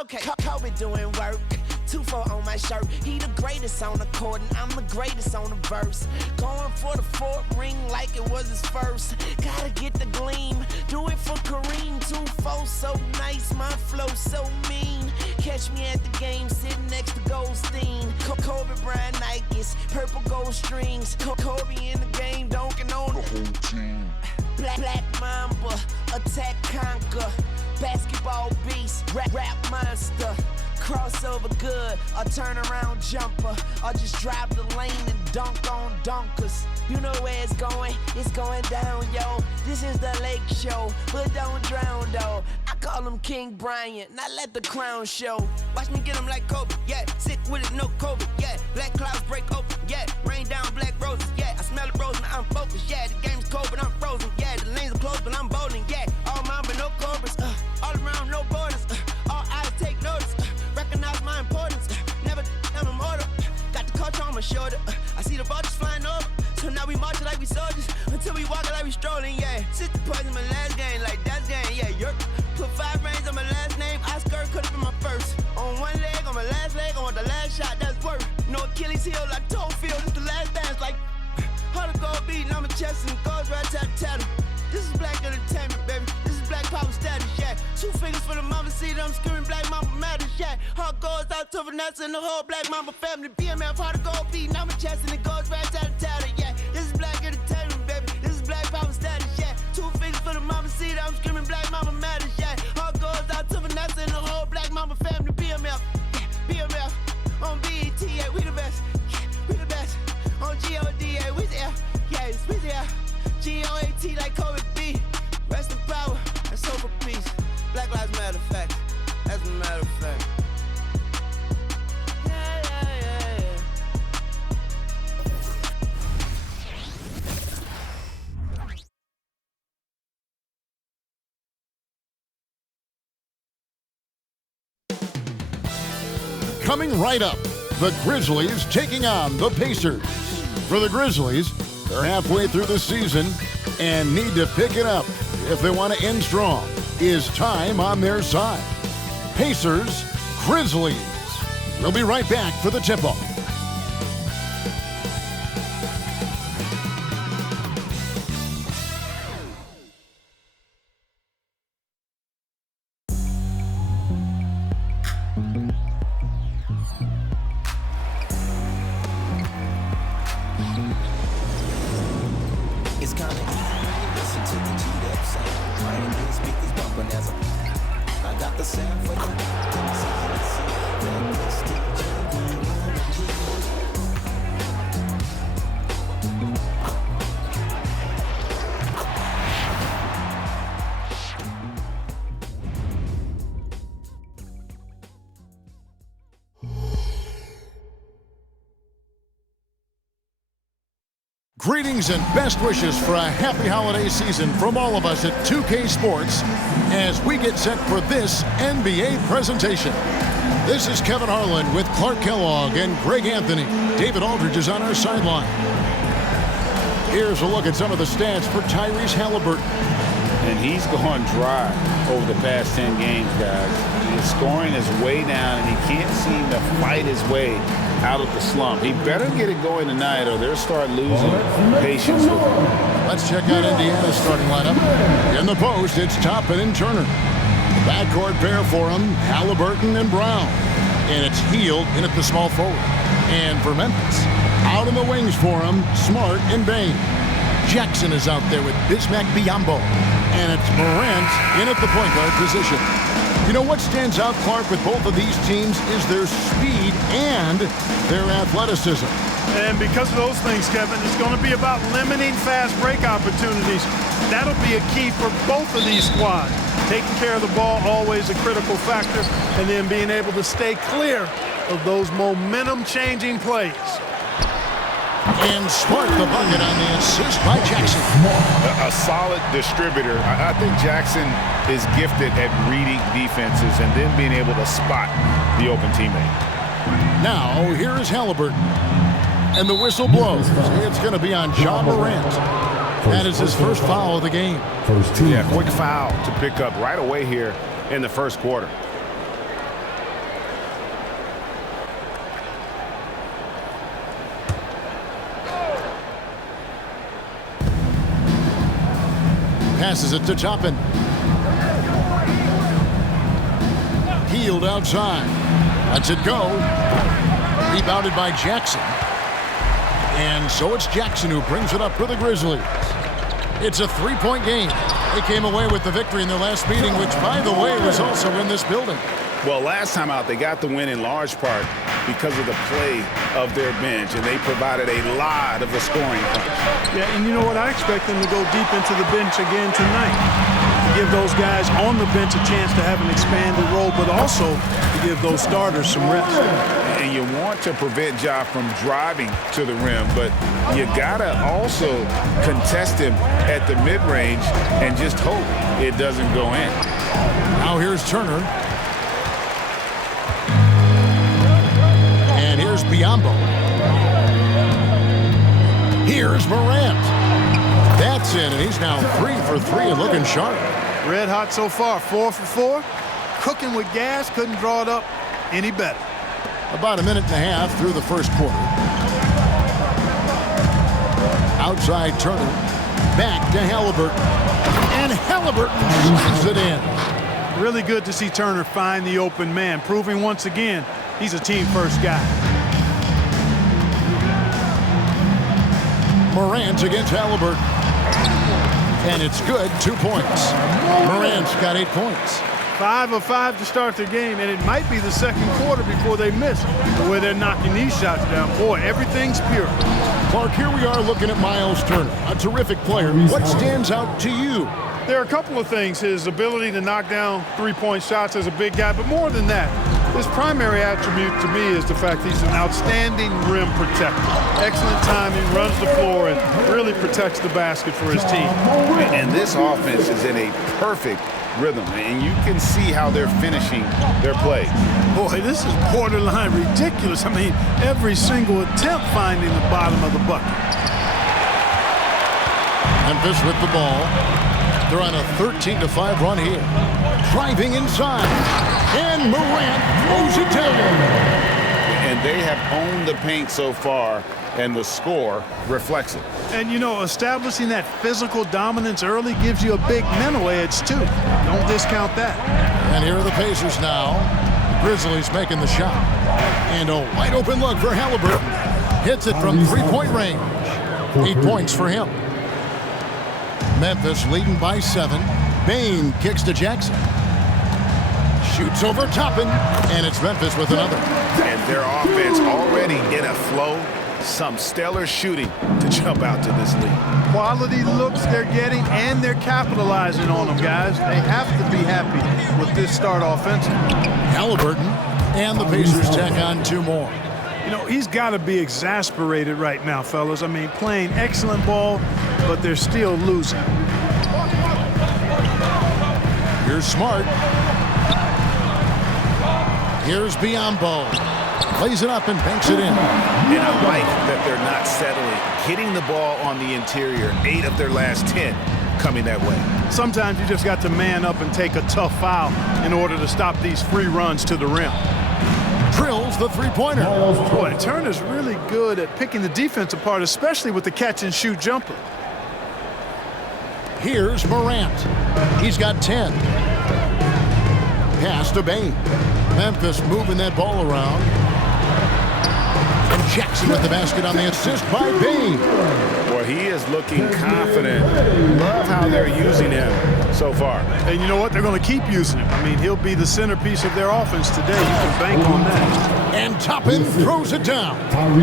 Okay, Kobe doing work. 2-4 on my shirt. He the greatest on the court, and I'm the greatest on the verse. Going for the fourth ring like it was his first. Gotta get the gleam. Do it for Kareem. 2-4 so nice, my flow so mean. Catch me at the game sitting next to Goldstein. Kobe Bryant Nikes, purple gold strings. Kobe in the game, dunking on the whole team. Black Mamba, attack conquer. Basketball beast, rap monster. Crossover good, a turnaround jumper, or just drive the lane and dunk on dunkers. You know where it's going down, yo. This is the Lake Show, but don't drown, though. I call him King Bryant, not let the crown show. Watch me get him like Kobe, yeah. Sick with it, no COVID, yeah. Black clouds break open, yeah. Rain down black roses, yeah. I smell the rose, now I'm focused, yeah. The game's cold, but I'm frozen, yeah. The lanes are closed, but I'm bowling, yeah. All mine, but no cobras, all around, no borders, all eyes take notice. Recognize my importance, never I'm immortal. Got the culture on my shoulder, I see the vultures flying over. So now we marching like we soldiers, until we walking like we strolling, yeah. 60 points in my last game, like that's game, yeah. You're put 5 rings on my last name, Oscar could've been my first. On one leg, on my last leg, I want the last shot, that's worth. No Achilles heel, like toe field, it's the last dance, like how to go beating on my chest and goes right tat. This is black entertainment, baby. This is black power status, yeah. 2 fingers for the mama, see them screaming black mama matters, yeah. Heart goes out to Vanessa and the whole black mama family. BMF, how to go beating on my chest and it goes right tat, yeah. This is black entertainment, baby. This is black power status, yeah. 2 fingers for the mama, see them screaming black mama matters, yeah. Heart goes out to Vanessa and the whole black mama family. BMF, yeah. BMF, on BET, yeah. We the best, yeah. We the best. On GOD, yeah. We there, yeah. We there. GOAT like Kobe B. Rest in power and soul for peace. Black Lives Matter fact. That's a matter of fact. Yeah. Coming right up, the Grizzlies taking on the Pacers. For the Grizzlies, they're halfway through the season and need to pick it up if they want to end strong. Is time on their side? Pacers, Grizzlies. We'll be right back for the tip-off. Greetings and best wishes for a happy holiday season from all of us at 2K Sports as we get set for this NBA presentation. This is Kevin Harlan with Clark Kellogg and Greg Anthony. David Aldridge is on our sideline. Here's a look at some of the stats for Tyrese Haliburton. And he's gone dry over the past 10 games, guys. His scoring is way down, and he can't seem to fight his way out of the slump. He better get it going tonight, or they'll start losing patience with him. Let's check out Indiana's starting lineup. In the post, it's Toppin and Turner. The backcourt pair for him, Haliburton and Brown. And it's Hield in at the small forward. And for Memphis, out in the wings for him, Smart and Bain. Jackson is out there with Bismack Biyombo. And it's Morant in at the point guard position. You know what stands out, Clark, with both of these teams is their speed and their athleticism. And because of those things, Kevin, it's going to be about limiting fast break opportunities. That'll be a key for both of these squads. Taking care of the ball, always a critical factor, and then being able to stay clear of those momentum-changing plays. And Smart the bucket on the assist by Jackson. A solid distributor. I think Jackson is gifted at reading defenses and then being able to spot the open teammate. Now, here is Haliburton. And the whistle blows. It's going to be on John Morant. That is his first foul of the game. Yeah, quick foul to pick up right away here in the first quarter. Passes it to Toppin. Healed outside. Lets it go. Rebounded by Jackson. And so it's Jackson who brings it up for the Grizzlies. It's a 3-point game. They came away with the victory in their last meeting, which, by the way, was also in this building. Well, last time out, they got the win in large part because of the play of their bench, and they provided a lot of the scoring punch. Yeah, and you know what? I expect them to go deep into the bench again tonight. To give those guys on the bench a chance to have an expanded role, but also to give those starters some rest. And you want to prevent Ja from driving to the rim, but you gotta also contest him at the mid-range and just hope it doesn't go in. Now here's Turner. And here's Biyombo. Here's Morant. That's in, and he's now 3 for 3 and looking sharp. Red hot so far, 4 for 4. Cooking with gas, couldn't draw it up any better. About a minute and a half through the first quarter. Outside Turner. Back to Haliburton. And Haliburton slides it in. Really good to see Turner find the open man, proving once again he's a team-first guy. Morant against Haliburton. And it's good, 2 points. Morant's got 8 points. 5 of 5 to start the game, and it might be the second quarter before they miss the way they're knocking these shots down. Boy, everything's pure. Clark, here we are looking at Miles Turner, a terrific player. What stands out to you? There are a couple of things. His ability to knock down three-point shots as a big guy, but more than that, his primary attribute to me is the fact he's an outstanding rim protector. Excellent timing, runs the floor, and really protects the basket for his team. And this offense is in a perfect rhythm, and you can see how they're finishing their play. Boy, this is borderline ridiculous. I mean, every single attempt finding the bottom of the bucket. Memphis with the ball. They're on a 13-5 run here. Driving inside. And Morant throws it down. And they have owned the paint so far, and the score reflects it. And, you know, establishing that physical dominance early gives you a big mental edge, too. Don't discount that. And here are the Pacers now. Grizzlies making the shot. And a wide open look for Haliburton. Hits it from three-point range. 8 points for him. Memphis leading by 7. Bane kicks to Jackson. Shoots over Toppin, and it's Memphis with another. And their offense already in a flow. Some stellar shooting to jump out to this lead. Quality looks they're getting, and they're capitalizing on them, guys. They have to be happy with this start offensively. Haliburton, and the Pacers tack on 2 more. You know, he's got to be exasperated right now, fellas. I mean, playing excellent ball, but they're still losing. Here's Smart. Here's Biyombo. Plays it up and banks it in. And I like that they're not settling. Hitting the ball on the interior, 8 of their last 10 coming that way. Sometimes you just got to man up and take a tough foul in order to stop these free runs to the rim. Drills the three-pointer. Boy, Turner's really good at picking the defense apart, especially with the catch-and-shoot jumper. Here's Morant. He's got 10. Pass to Bane. Memphis moving that ball around. And Jackson with the basket on the assist by Bane. Boy, he is looking confident. Love how they're using him so far. And you know what? They're going to keep using him. I mean, he'll be the centerpiece of their offense today. You can bank on that. And Toppin throws it down.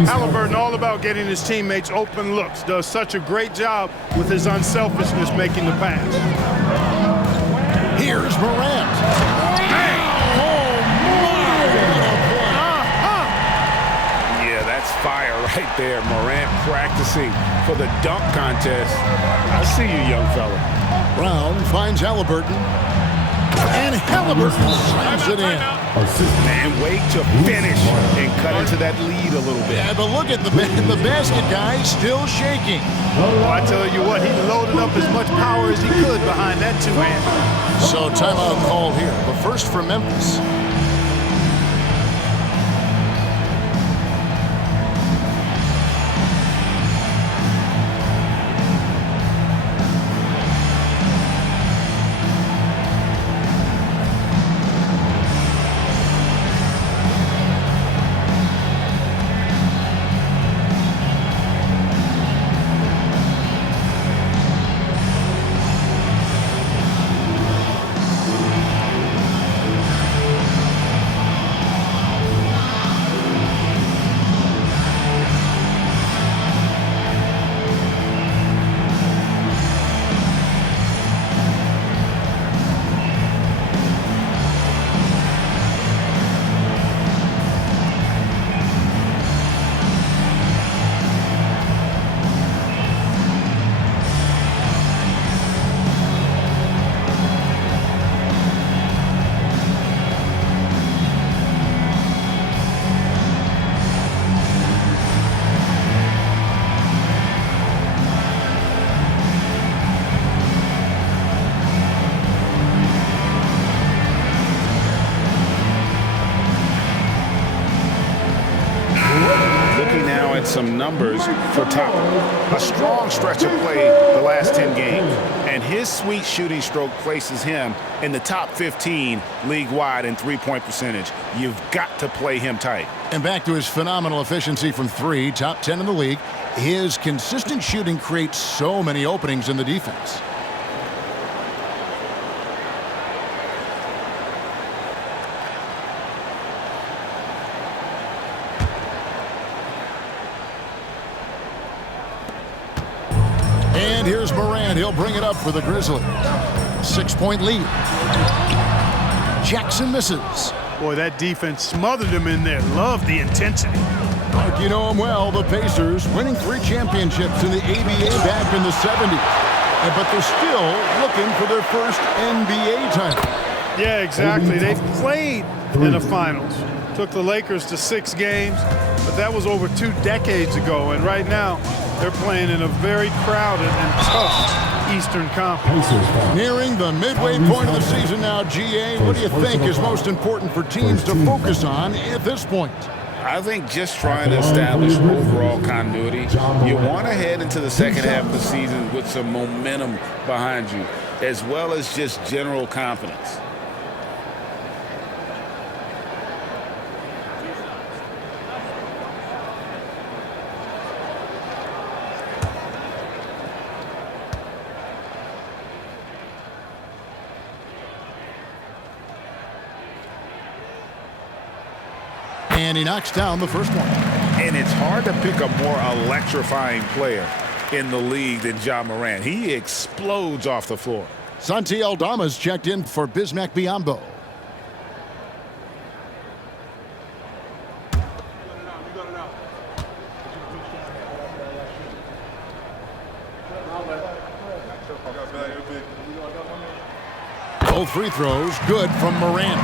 Haliburton, all about getting his teammates open looks, does such a great job with his unselfishness making the pass. Here's Morant. Fire right there. Morant practicing for the dunk contest. I see you, young fella. Brown finds Haliburton. And Haliburton slams it in. And wait to finish and cut into that lead a little bit. Yeah, but look at the basket guy still shaking. Oh, I tell you what, he loaded up as much power as he could behind that two-hand. So timeout called here, but first for Memphis. add some numbers for Toppin. A strong stretch of play the last 10 games, and his sweet shooting stroke places him in the top 15 league-wide in three-point percentage. You've got to play him tight. And back to his phenomenal efficiency from three, top 10 in the league. His consistent shooting creates so many openings in the defense. And here's Morant. He'll bring it up for the Grizzlies. 6-point lead. Jackson misses. Boy, that defense smothered him in there. Love the intensity. Like you know him well, the Pacers winning 3 championships in the ABA back in the 70s. But they're still looking for their first NBA title. Yeah, exactly. They've played in the finals. Took the Lakers to 6 games, but that was over 2 decades ago. And right now, they're playing in a very crowded and tough Eastern Conference. Nearing the midway point of the season now, GA. What do you think is most important for teams to focus on at this point? I think just trying to establish overall continuity. You want to head into the second half of the season with some momentum behind you, as well as just general confidence. And he knocks down the first one. And it's hard to pick a more electrifying player in the league than Ja Morant. He explodes off the floor. Santi Aldama's checked in for Bismack Biyombo. Both free throws good from Morant.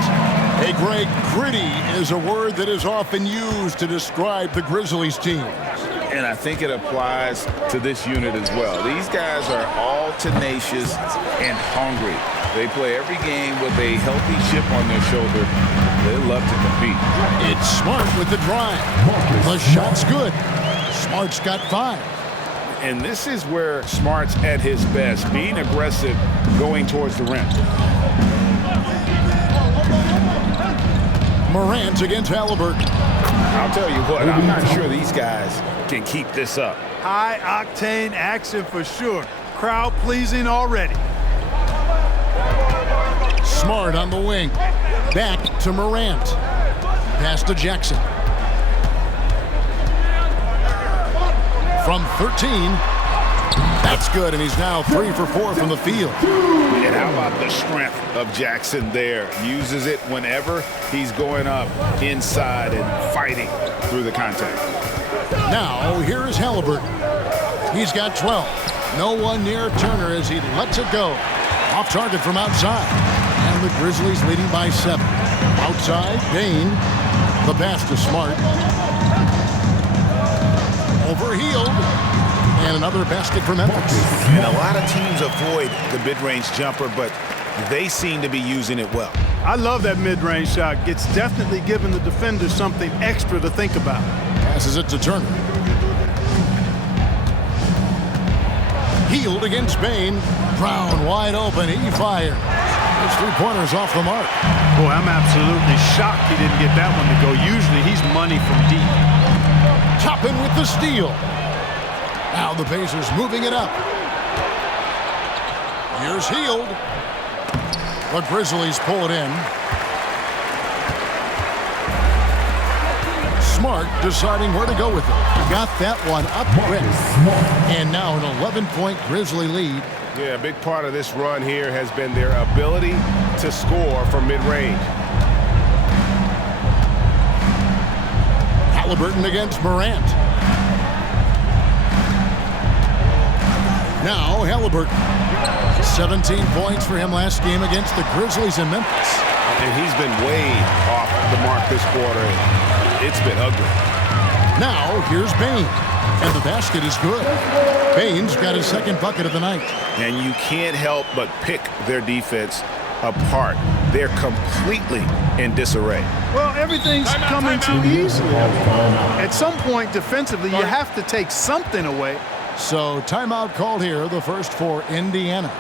Hey, Greg, gritty is a word that is often used to describe the Grizzlies team. And I think it applies to this unit as well. These guys are all tenacious and hungry. They play every game with a healthy chip on their shoulder. They love to compete. It's Smart with the drive. The shot's good. Smart's got 5. And this is where Smart's at his best, being aggressive, going towards the rim. Morant against Haliburton. I'll tell you what, I'm not sure these guys can keep this up. High-octane action for sure. Crowd-pleasing already. Smart on the wing. Back to Morant. Pass to Jackson. From 13. That's good, and he's now 3 for 4 from the field. And how about the strength of Jackson there? Uses it whenever he's going up inside and fighting through the contact. Now, here is Haliburton. He's got 12. No one near Turner as he lets it go. Off target from outside. And the Grizzlies leading by 7. Outside, Bain. The pass to Smart. Overhealed. And another basket for Memphis. And a lot of teams avoid the mid-range jumper, but they seem to be using it well. I love that mid-range shot. It's definitely giving the defender something extra to think about. Passes it to Turner. Healed against Bain. Brown wide open. He fires. His 3-pointers off the mark. Boy, I'm absolutely shocked he didn't get that one to go. Usually he's money from deep. Toppin with the steal. Now the Pacers moving it up. Here's Hield. The Grizzlies pull it in. Smart deciding where to go with it. Got that one up quick. And now an 11-point Grizzly lead. Yeah, a big part of this run here has been their ability to score from mid-range. Haliburton against Morant. Now Haliburton. 17 points for him last game against the Grizzlies in Memphis. And he's been way off the mark this quarter. It's been ugly. Now here's Bain. And the basket is good. Bain's got his 2nd bucket of the night. And you can't help but pick their defense apart they're completely in disarray. Well, everything's coming too easily. At some point, defensively, you have to take something away. So timeout called here, the first for Indiana.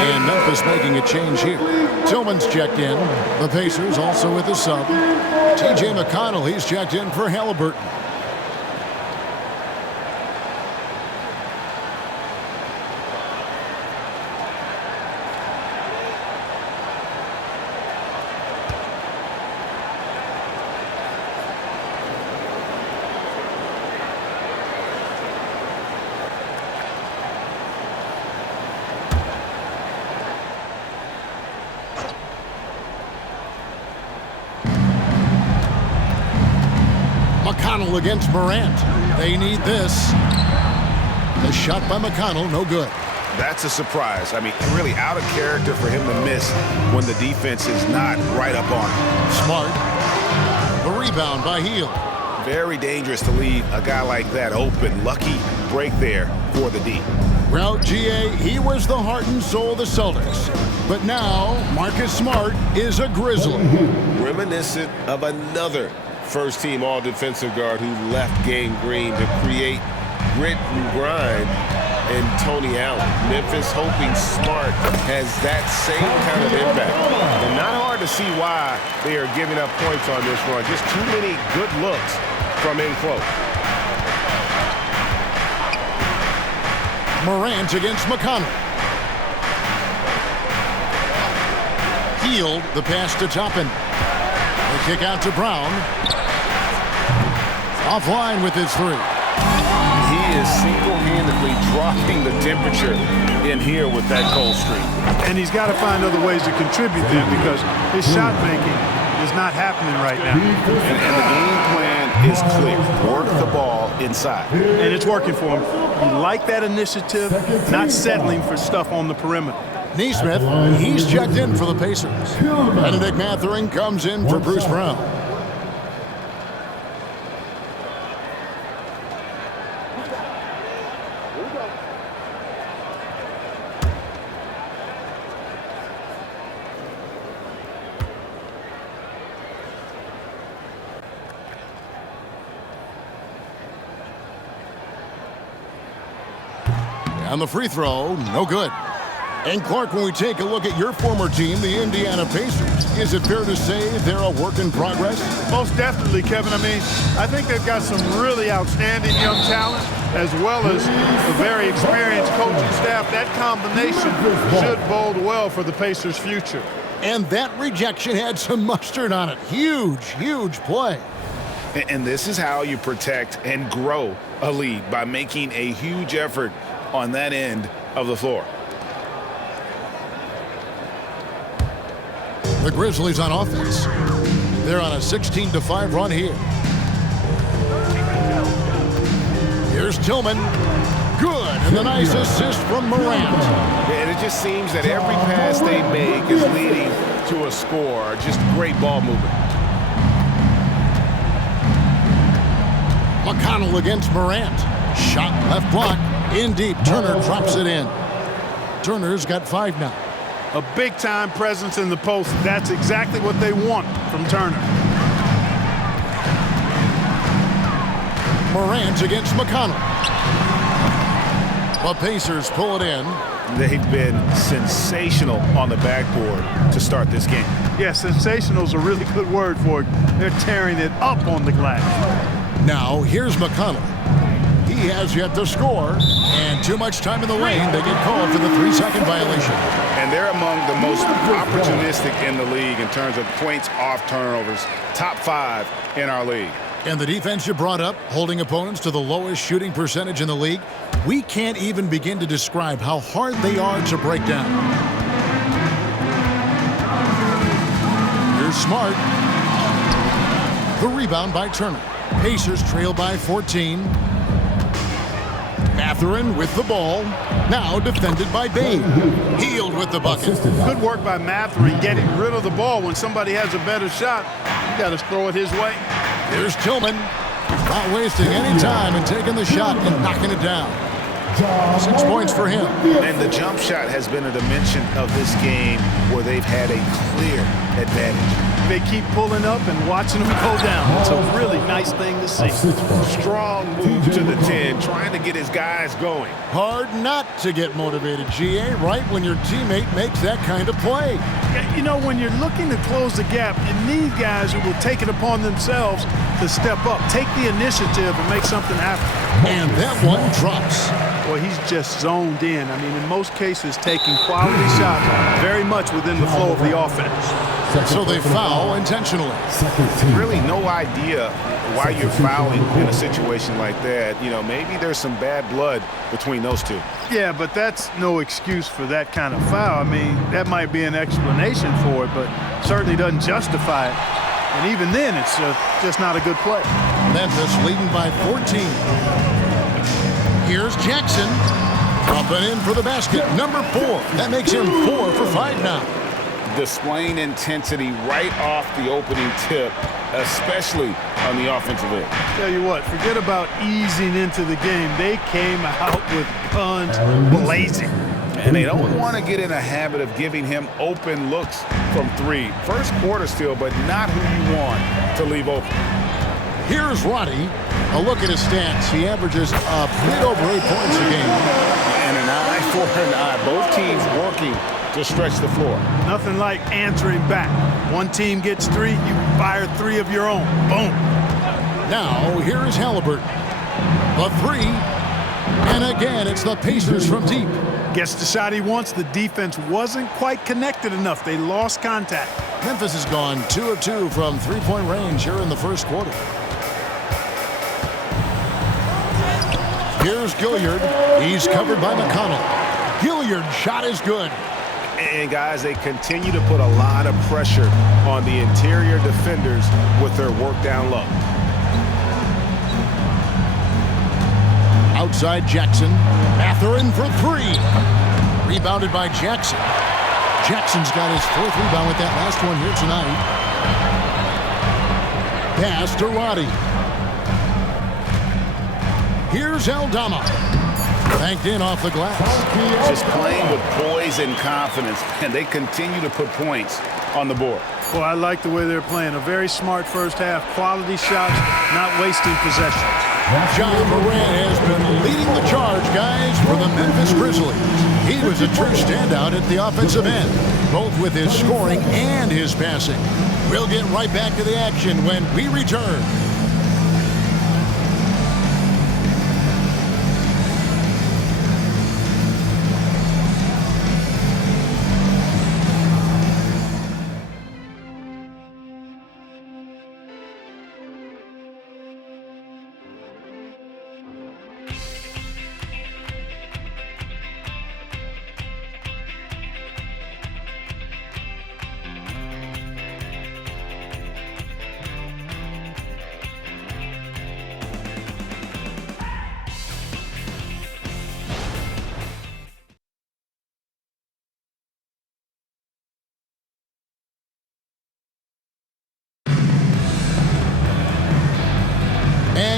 And Memphis making a change here. Tillman's checked in. The Pacers also with the sub. T.J. McConnell, he's checked in for Haliburton. McConnell against Morant. They need this. The shot by McConnell, no good. That's a surprise. I mean, really out of character for him to miss when the defense is not right up on him. Smart. The rebound by Hield. Very dangerous to leave a guy like that open. Lucky break there for the D. Well, G.A., he was the heart and soul of the Celtics. But now, Marcus Smart is a Grizzly. Reminiscent of another first-team all-defensive guard who left Game Green to create grit and grind in Tony Allen. Memphis hoping Smart has that same kind of impact. And not hard to see why they are giving up points on this run. Just too many good looks from in close. Morant against McConnell. Hield, the pass to Toppin. The kick out to Brown. Offline with his three. He is single-handedly dropping the temperature in here with that cold streak. And he's got to find other ways to contribute then, because his shot making is not happening right now. And the game plan is clear. Work the ball inside. And it's working for him. You like that initiative, not settling for stuff on the perimeter. Neesmith, he's checked in for the Pacers. Benedict Mathurin comes in for Bruce Brown. And the free throw, no good. And Clark, when we take a look at your former team, the Indiana Pacers, is it fair to say they're a work in progress? Most definitely, Kevin. I mean, I think they've got some really outstanding young talent, as well as a very experienced coaching staff. That combination should bode well for the Pacers' future. And that rejection had some mustard on it. Huge, huge play. And this is how you protect and grow a lead, by making a huge effort on that end of the floor. The Grizzlies on offense. They're on a 16-5 run here. Here's Tillman. Good, and the nice assist from Morant. And it just seems that every pass they make is leading to a score. Just great ball movement. McConnell against Morant. Shot left block. In deep. Turner drops it in. Turner's got 5 now. A big-time presence in the post. That's exactly what they want from Turner. Morant against McConnell. The Pacers pull it in. They've been sensational on the backboard to start this game. Yeah, sensational is a really good word for it. They're tearing it up on the glass. Now, here's McConnell. He has yet to score, and too much time in the lane. They get called for the 3-second violation. And they're among the most opportunistic in the league in terms of points off turnovers. Top 5 in our league. And the defense you brought up, holding opponents to the lowest shooting percentage in the league, we can't even begin to describe how hard they are to break down. Here's Smart. The rebound by Turner. Pacers trail by 14. Mathurin with the ball. Now defended by Bain. Healed with the bucket. Good work by Mathurin getting rid of the ball. When somebody has a better shot, you got to throw it his way. Here's Tillman. Not wasting any time and taking the shot and knocking it down. 6 points for him. And the jump shot has been a dimension of this game where they've had a clear advantage. They keep pulling up and watching them go down. It's a really nice thing to see. Strong move to the 10, trying to get his guys going. Hard not to get motivated, GA, right when your teammate makes that kind of play. You know, when you're looking to close the gap, you need guys who will take it upon themselves to step up, take the initiative and make something happen. And that one drops. Well, he's just zoned in. I mean, in most cases, taking quality shots very much within the flow of the offense. So they foul intentionally. Really no idea why you're fouling in a situation like that. You know, maybe there's some bad blood between those two. Yeah, but that's no excuse for that kind of foul. I mean, that might be an explanation for it, but certainly doesn't justify it. And even then, it's just not a good play. Memphis leading by 14. Here's Jackson. Dropping in for the basket. Number 4. That makes him 4 for 5 now. Displaying intensity right off the opening tip, especially on the offensive end. Tell you what, forget about easing into the game. They came out with guns blazing. And they don't want to get in a habit of giving him open looks from 3. First quarter still, but not who you want to leave open. Here's Roddy. A look at his stats. He averages a bit over 8 points a game. And an eye for an eye. Both teams working to stretch the floor. Nothing like answering back. One team gets 3, you fire 3 of your own. Boom. Now, here is Haliburton. The 3. And again, it's the Pacers from deep. Gets the shot he wants. The defense wasn't quite connected enough. They lost contact. Memphis has gone 2 of 2 from 3-point range here in the first quarter. Here's Gilliard. He's covered by McConnell. Gilliard's shot is good. And guys, they continue to put a lot of pressure on the interior defenders with their work down low. Outside Jackson. Mathurin for 3. Rebounded by Jackson. Jackson's got his 4th rebound with that last one here tonight. Pass to Roddy. Here's Aldama. Banked in off the glass. Just playing with poise and confidence, and they continue to put points on the board. Well, I like the way they're playing. A very smart first half. Quality shots, not wasting possessions. John Morant has been leading the charge, guys, for the Memphis Grizzlies. He was a true standout at the offensive end, both with his scoring and his passing. We'll get right back to the action when we return.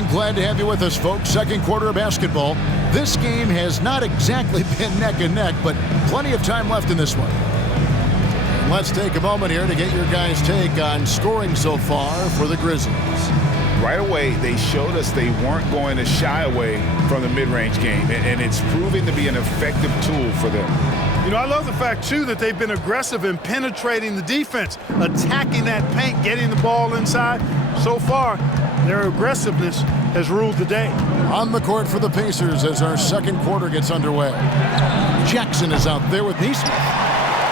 And glad to have you with us, folks. Second quarter of basketball. This game has not exactly been neck and neck, but plenty of time left in this one. Let's take a moment here to get your guys' take on scoring so far for the Grizzlies. Right away, they showed us they weren't going to shy away from the mid-range game, and it's proving to be an effective tool for them. You know, I love the fact, too, that they've been aggressive in penetrating the defense, attacking that paint, getting the ball inside. So far, their aggressiveness has ruled the day. On the court for the Pacers as our second quarter gets underway. Jackson is out there with Neesmith.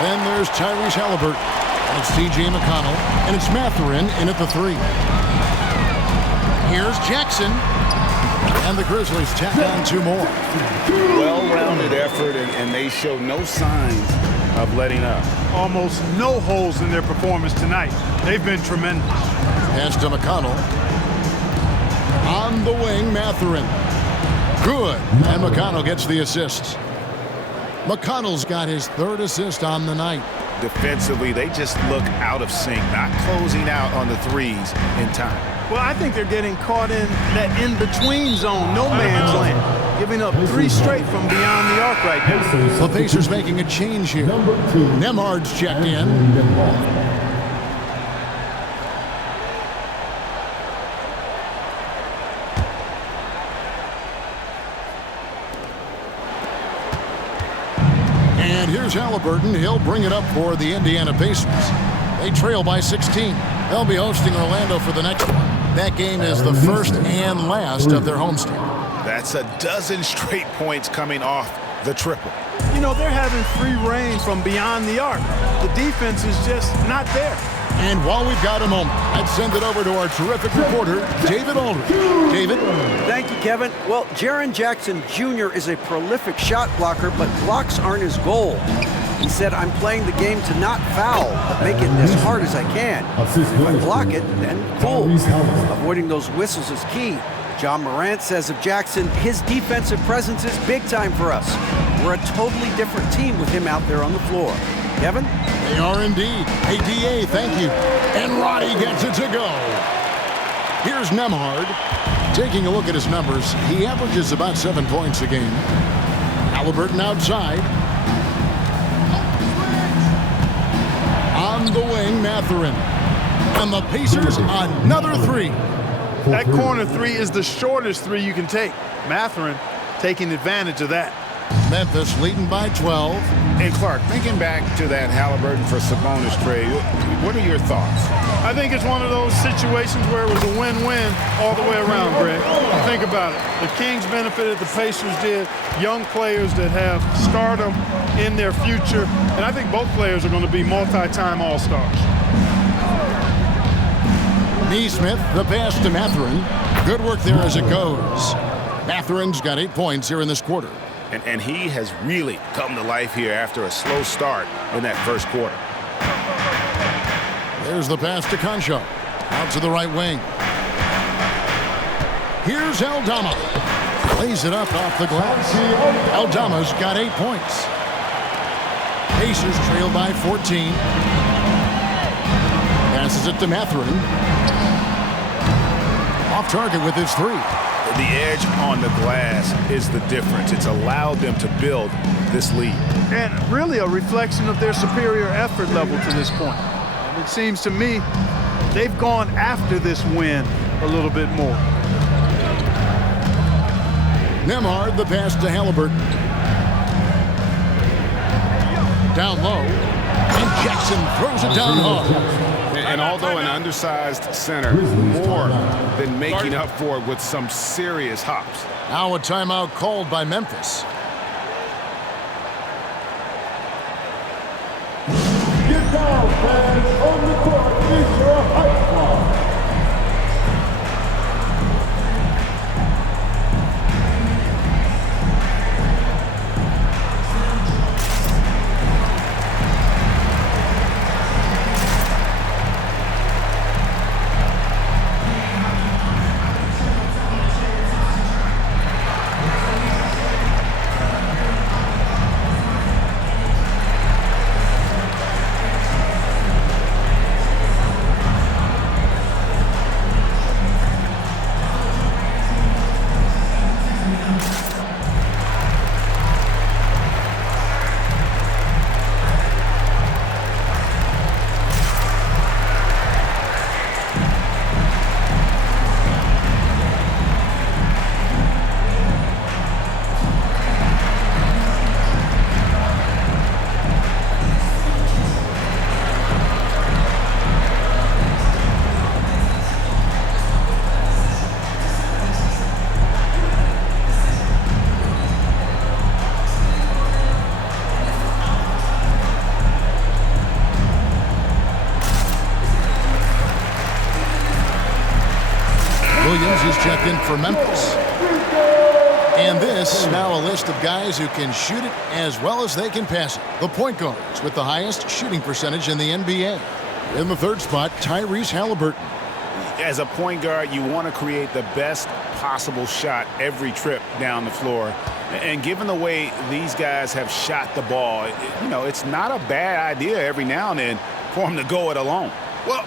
Then there's Tyrese Haliburton. It's T.J. McConnell, and it's Mathurin in at the 3. Here's Jackson. And the Grizzlies tack on 2 more. Well-rounded effort, and they show no signs of letting up. Almost no holes in their performance tonight. They've been tremendous. Pass to McConnell. On the wing, Mathurin. Good. And McConnell gets the assist. McConnell's got his 3rd assist on the night. Defensively, they just look out of sync, not closing out on the threes in time. Well, I think they're getting caught in that in-between zone, no man's land, giving up 3 straight from beyond the arc right now. The Pacers making a change here. Nemhard's checked in. And here's Haliburton. He'll bring it up for the Indiana Pacers. They trail by 16. They'll be hosting Orlando for the next one. That game is the first and last of their homestand. That's a dozen straight points coming off the triple. You know, they're having free reign from beyond the arc. The defense is just not there. And while we've got a moment, I'd send it over to our terrific reporter, David Aldridge. David? Thank you, Kevin. Well, Jaren Jackson Jr. is a prolific shot blocker, but blocks aren't his goal. He said, I'm playing the game to not foul, but make it as hard as I can. If I block it, then cool. Avoiding those whistles is key. John Morant says of Jackson, his defensive presence is big time for us. We're a totally different team with him out there on the floor. Kevin? They are indeed. Hey, DA, thank you. And Roddy gets it to go. Here's Nemhard. Taking a look at his numbers, he averages about 7 points a game. Haliburton outside. On the wing, Mathurin. And the Pacers, another 3. That corner 3 is the shortest 3 you can take. Mathurin taking advantage of that. Memphis leading by 12. And Clark, thinking back to that Haliburton for Sabonis trade, what are your thoughts? I think it's one of those situations where it was a win-win all the way around, Greg. Think about it. The Kings benefited, the Pacers did. Young players that have stardom in their future. And I think both players are going to be multi-time All-Stars. Neesmith, the pass to Mathurin. Good work there as it goes. Mathurin's got 8 points here in this quarter. And he has really come to life here after a slow start in that first quarter. There's the pass to Concho. Out to the right wing. Here's Aldama. Lays it up off the glass. Aldama's got 8 points. Pacers trail by 14. Passes it to Mathurin. Off target with his 3. The edge on the glass is the difference. It's allowed them to build this lead. And really a reflection of their superior effort level to this point. And it seems to me they've gone after this win a little bit more. Nemhard, the pass to Haliburton. Down low. And Jackson throws it down hard. And although an undersized center, more than making up for it with some serious hops. Now a timeout called by Memphis. Get down, fans. On the court is your hype squad. Tyrese has checked in for Memphis. And this now a list of guys who can shoot it as well as they can pass it. The point guards with the highest shooting percentage in the NBA. In the third spot, Tyrese Haliburton. As a point guard, you want to create the best possible shot every trip down the floor. And given the way these guys have shot the ball, it's not a bad idea every now and then for them to go it alone. Well,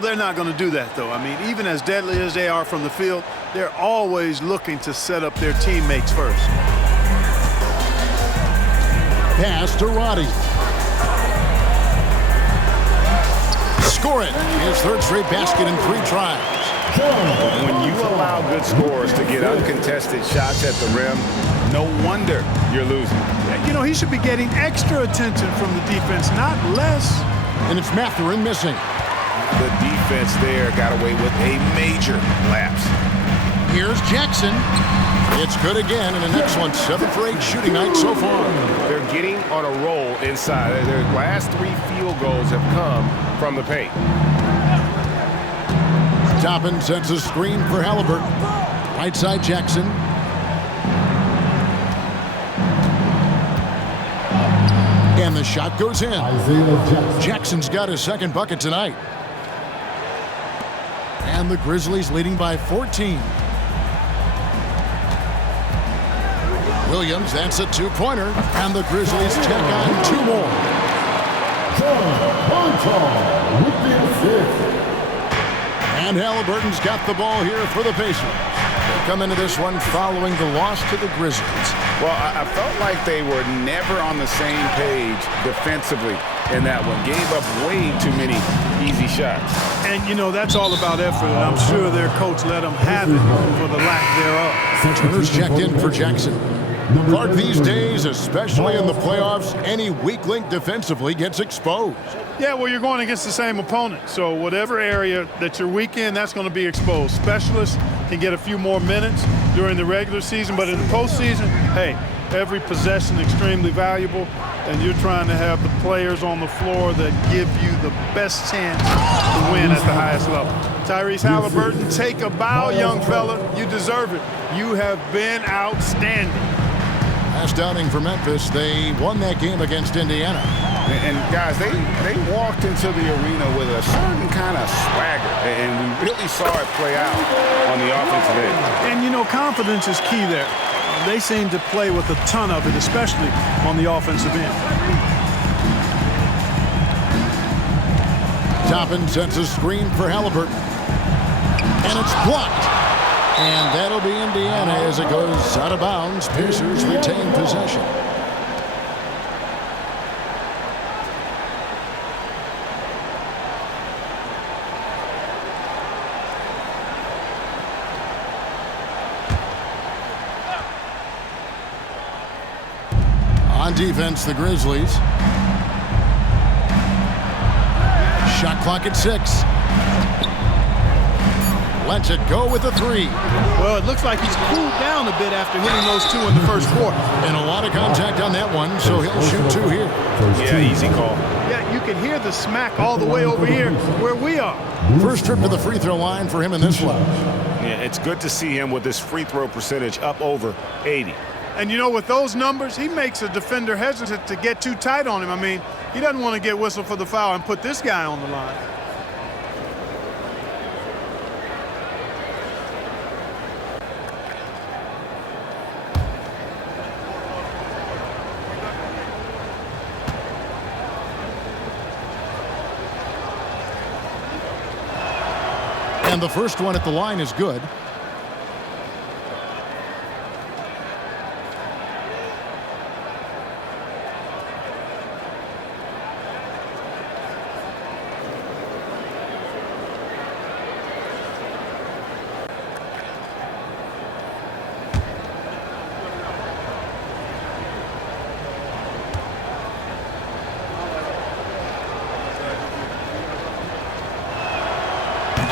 they're not going to do that, though. I mean, even as deadly as they are from the field, they're always looking to set up their teammates first. Pass to Roddy. Score it. His third straight basket in 3 tries. When you allow good scorers to get uncontested shots at the rim, no wonder you're losing. He should be getting extra attention from the defense, not less. And it's Mathurin missing. The defense there got away with a major lapse. Here's Jackson. It's good again, and an excellent 7 for 8 shooting night so far. They're getting on a roll inside. Their last 3 field goals have come from the paint. Toppin sets a screen for Haliburton. Right side Jackson. And the shot goes in. Jackson's got his second bucket tonight. And the Grizzlies leading by 14. Williams, that's a 2-pointer. And the Grizzlies tack on 2 more. And Haliburton's got the ball here for the Pacers. They come into this one following the loss to the Grizzlies. Well, I felt like they were never on the same page defensively in that one. Gave up way too many easy shots. And, that's all about effort, and I'm sure their coach let them have it for the lack thereof. Turner's checked in for Jackson. Clark, these days, especially in the playoffs, any weak link defensively gets exposed. Yeah, well, you're going against the same opponent. So whatever area that you're weak in, that's going to be exposed. Specialists can get a few more minutes during the regular season, but in the postseason, hey, every possession extremely valuable, and you're trying to have the players on the floor that give you the best chance to win at the highest level. Tyrese Haliburton, take a bow, young fella. You deserve it. You have been outstanding. Last outing for Memphis, they won that game against Indiana. And guys, they walked into the arena with a certain kind of swagger, and we really saw it play out on the offensive end. And, confidence is key there. They seem to play with a ton of it, especially on the offensive end. Toppin sets a screen for Haliburton. And it's blocked. And that'll be Indiana as it goes out of bounds. Pacers retain possession. On defense, the Grizzlies. Shot clock at 6. Lets it go with a 3. Well, it looks like he's cooled down a bit after hitting those 2 in the first quarter. And a lot of contact on that one, so he'll shoot 2 here. Yeah, easy call. Yeah, you can hear the smack all the way over here where we are. First trip to the free throw line for him in this one. Yeah, it's good to see him with this free throw percentage up over 80. And with those numbers, he makes a defender hesitant to get too tight on him. I mean, he doesn't want to get whistled for the foul and put this guy on the line. And the first one at the line is good.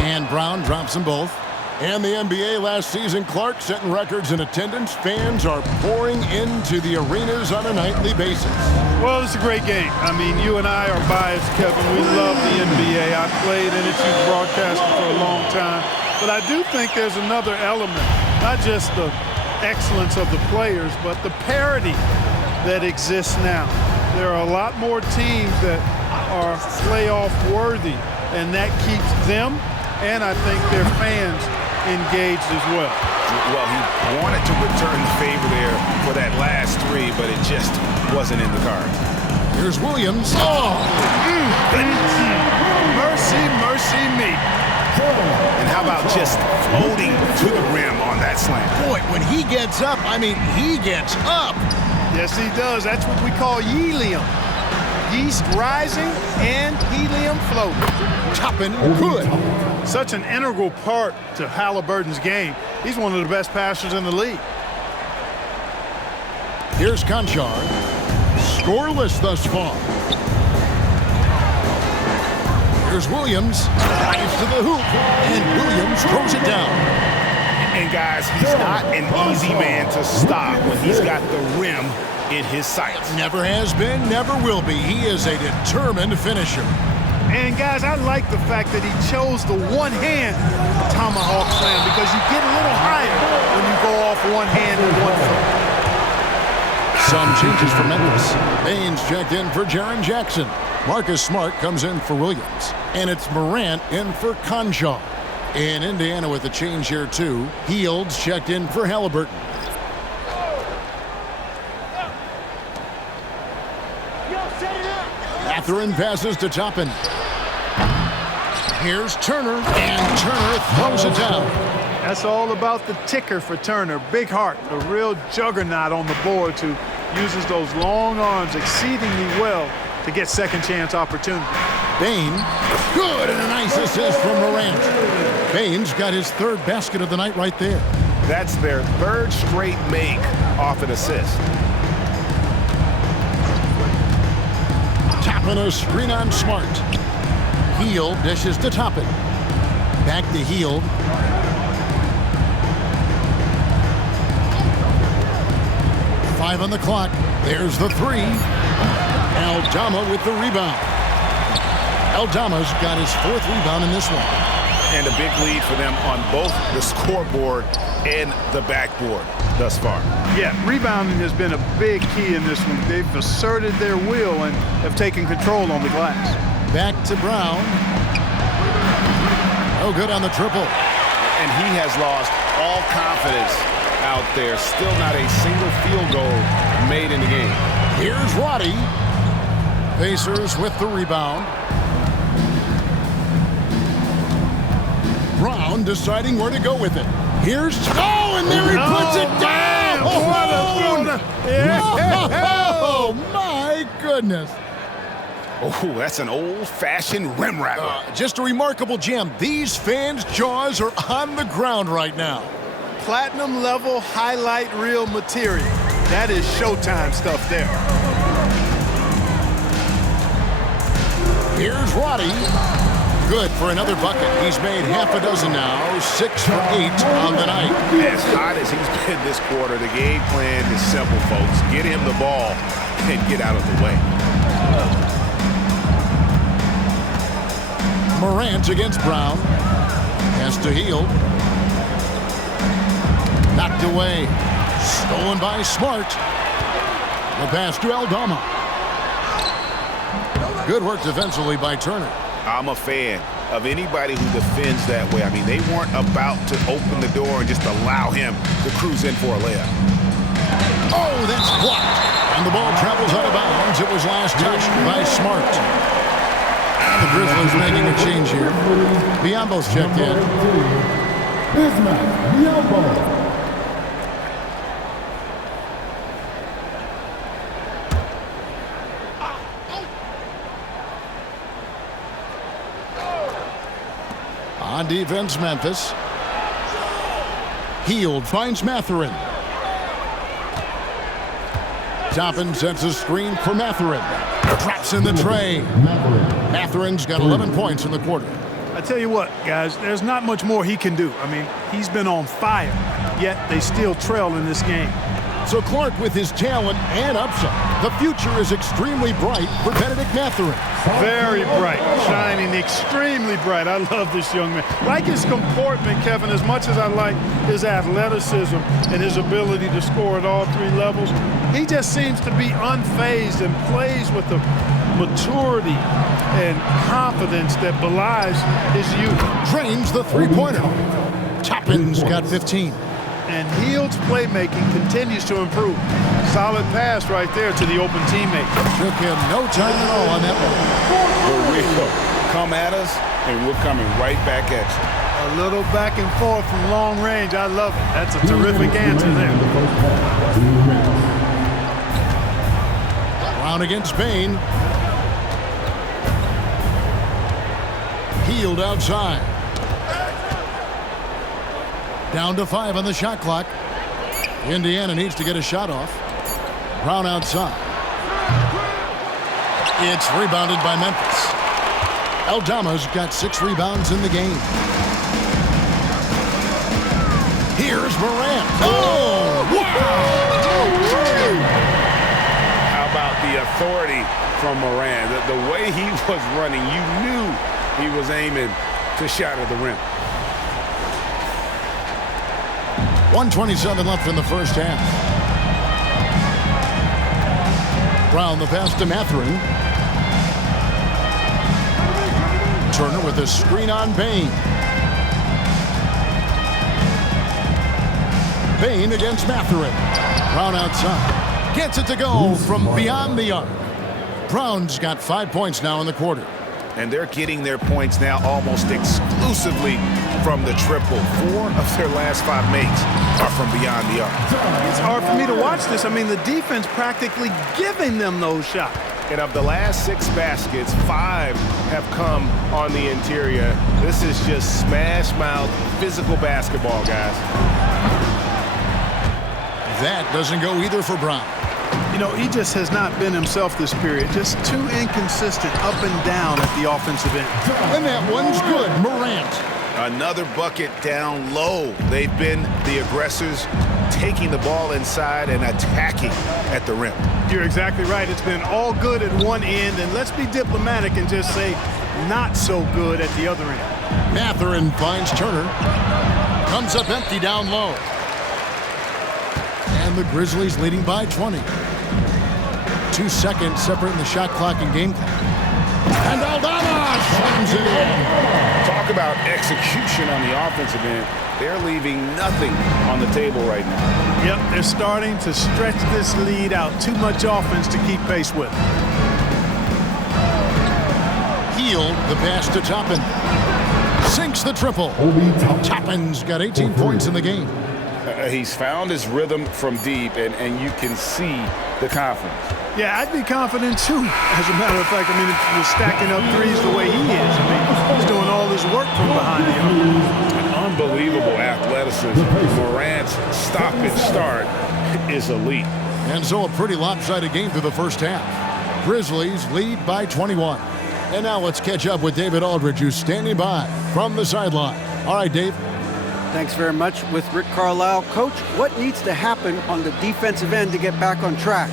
And Brown drops them both. And the NBA last season, Clark setting records in attendance. Fans are pouring into the arenas on a nightly basis. Well, it's a great game. I mean, you and I are biased, Kevin. We love the NBA. I played in it, you broadcasted for a long time. But I do think there's another element, not just the excellence of the players, but the parity that exists now. There are a lot more teams that are playoff worthy, and that keeps them and I think their fans engaged as well. Well, he wanted to return the favor there for that last three, but it just wasn't in the cards. Here's Williams. Oh! Mercy, mercy me. And how about just floating to the rim on that slam? Boy, when he gets up, I mean, he gets up. Yes, he does. That's what we call helium. Yeast rising and helium floating. Toppin good. Such an integral part to Haliburton's game. He's one of the best passers in the league. Here's Conchar. Scoreless thus far. Here's Williams. Drives to the hoop. And Williams throws it down. And guys, he's not an easy man to stop when he's got the rim in his sights. Never has been, never will be. He is a determined finisher. And guys, I like the fact that he chose the one-hand tomahawk slam because you get a little higher when you go off one hand and one foot. Some changes for Memphis. Baines checked in for Jaren Jackson. Marcus Smart comes in for Williams. And it's Morant in for Conchar. In Indiana with a change here too. Fields checked in for Haliburton. Mathurin passes to Toppin. Here's Turner, and Turner throws it down. That's all about the ticker for Turner. Big heart, a real juggernaut on the boards who uses those long arms exceedingly well to get second chance opportunity. Bain, good, and a nice assist from Morant. Bain's got his third basket of the night right there. That's their third straight make off an assist. Toppin a screen on Smart. Hield dishes to Toppin. Back to Hield. Five on the clock. There's the three. Aldama with the rebound. Aldama's got his fourth rebound in this one. And a big lead for them on both the scoreboard and the backboard thus far. Yeah, rebounding has been a big key in this one. They've asserted their will and have taken control on the glass. Back to Brown. Oh, good on the triple. And he has lost all confidence out there. Still not a single field goal made in the game. Here's Roddy. Pacers with the rebound. Brown deciding where to go with it. Here's, oh, and there he puts it down. Oh, my goodness. Oh, that's an old-fashioned rim wrapper. Just a remarkable jam. These fans' jaws are on the ground right now. Platinum level highlight reel material. That is Showtime stuff there. Here's Roddy. Good for another bucket. He's made half a dozen now. 6 for 8 on the night. As hot as he's been this quarter, the game plan is simple, folks. Get him the ball and get out of the way. Morant against Brown. Has to Hield. Knocked away. Stolen by Smart. The pass to Aldama. Good work defensively by Turner. I'm a fan of anybody who defends that way. I mean, they weren't about to open the door and just allow him to cruise in for a layup. Oh, that's blocked. And the ball travels out of bounds. It was last touched by Smart. The Grizzlies making a change here. Biombo's checked in. Bismack Biombo. On defense, Memphis. Hield finds Mathurin. Toppin sets a screen for Mathurin. Drops in the tray. Mathurin's got 11 points in the quarter. I tell you what, guys, there's not much more he can do. I mean, he's been on fire, yet they still trail in this game. So Clark with his talent and upside. The future is extremely bright for Benedict Mathurin. Very bright, shining mean, extremely bright. I love this young man. Like his comportment, Kevin, as much as I like his athleticism and his ability to score at all three levels, he just seems to be unfazed and plays with the maturity and confidence that belies his youth. Drains the three-pointer. Toppin's got 15. And Hield's playmaking continues to improve. Solid pass right there to the open teammate. Took him no time at all on that one. But we'll come at us, and we're coming right back at you. A little back and forth from long range. I love it. That's a terrific answer there. Brown against Bain. Hield outside. Down to 5 on the shot clock. Indiana needs to get a shot off. Brown outside. It's rebounded by Memphis. Aldama's got 6 rebounds in the game. Here's Morant. Oh, wow! How about the authority from Morant? The way he was running, you knew he was aiming to shatter the rim. 1:27 left in the first half. Brown the pass to Mathurin. Turner with a screen on Bain. Bain against Mathurin. Brown outside. Gets it to go from beyond the arc. Brown's got 5 points now in the quarter. And they're getting their points now almost exclusively from the triple. 4 of their last 5 makes are from beyond the arc. It's hard for me to watch this. I mean, the defense practically giving them those shots. And of the last 6 baskets, 5 have come on the interior. This is just smash mouth physical basketball, guys. That doesn't go either for Brown. You know, he just has not been himself this period. Just too inconsistent up and down at the offensive end. And that one's good. Morant. Another bucket down low. They've been the aggressors, taking the ball inside and attacking at the rim. You're exactly right. It's been all good at one end, and let's be diplomatic and just say not so good at the other end. Mathurin finds Turner. Comes up empty down low. And the Grizzlies leading by 20. 2 seconds separating the shot clock and game clock. And Aldama slams it in. Talk about execution on the offensive end. They're leaving nothing on the table right now. Yep, they're starting to stretch this lead out. Too much offense to keep pace with. Hield the pass to Toppin. Sinks the triple. Toppin's got 18 points in the game. He's found his rhythm from deep, and you can see the confidence. Yeah, I'd be confident too. As a matter of fact, I mean, if you're stacking up threes the way he is, I mean, he's doing all this work from behind the arc. An unbelievable athleticism. Morant's stop and start is elite. And so a pretty lopsided game through the first half. Grizzlies lead by 21. And now let's catch up with David Aldridge, who's standing by from the sideline. All right, Dave. Thanks very much. With Rick Carlisle. Coach, what needs to happen on the defensive end to get back on track?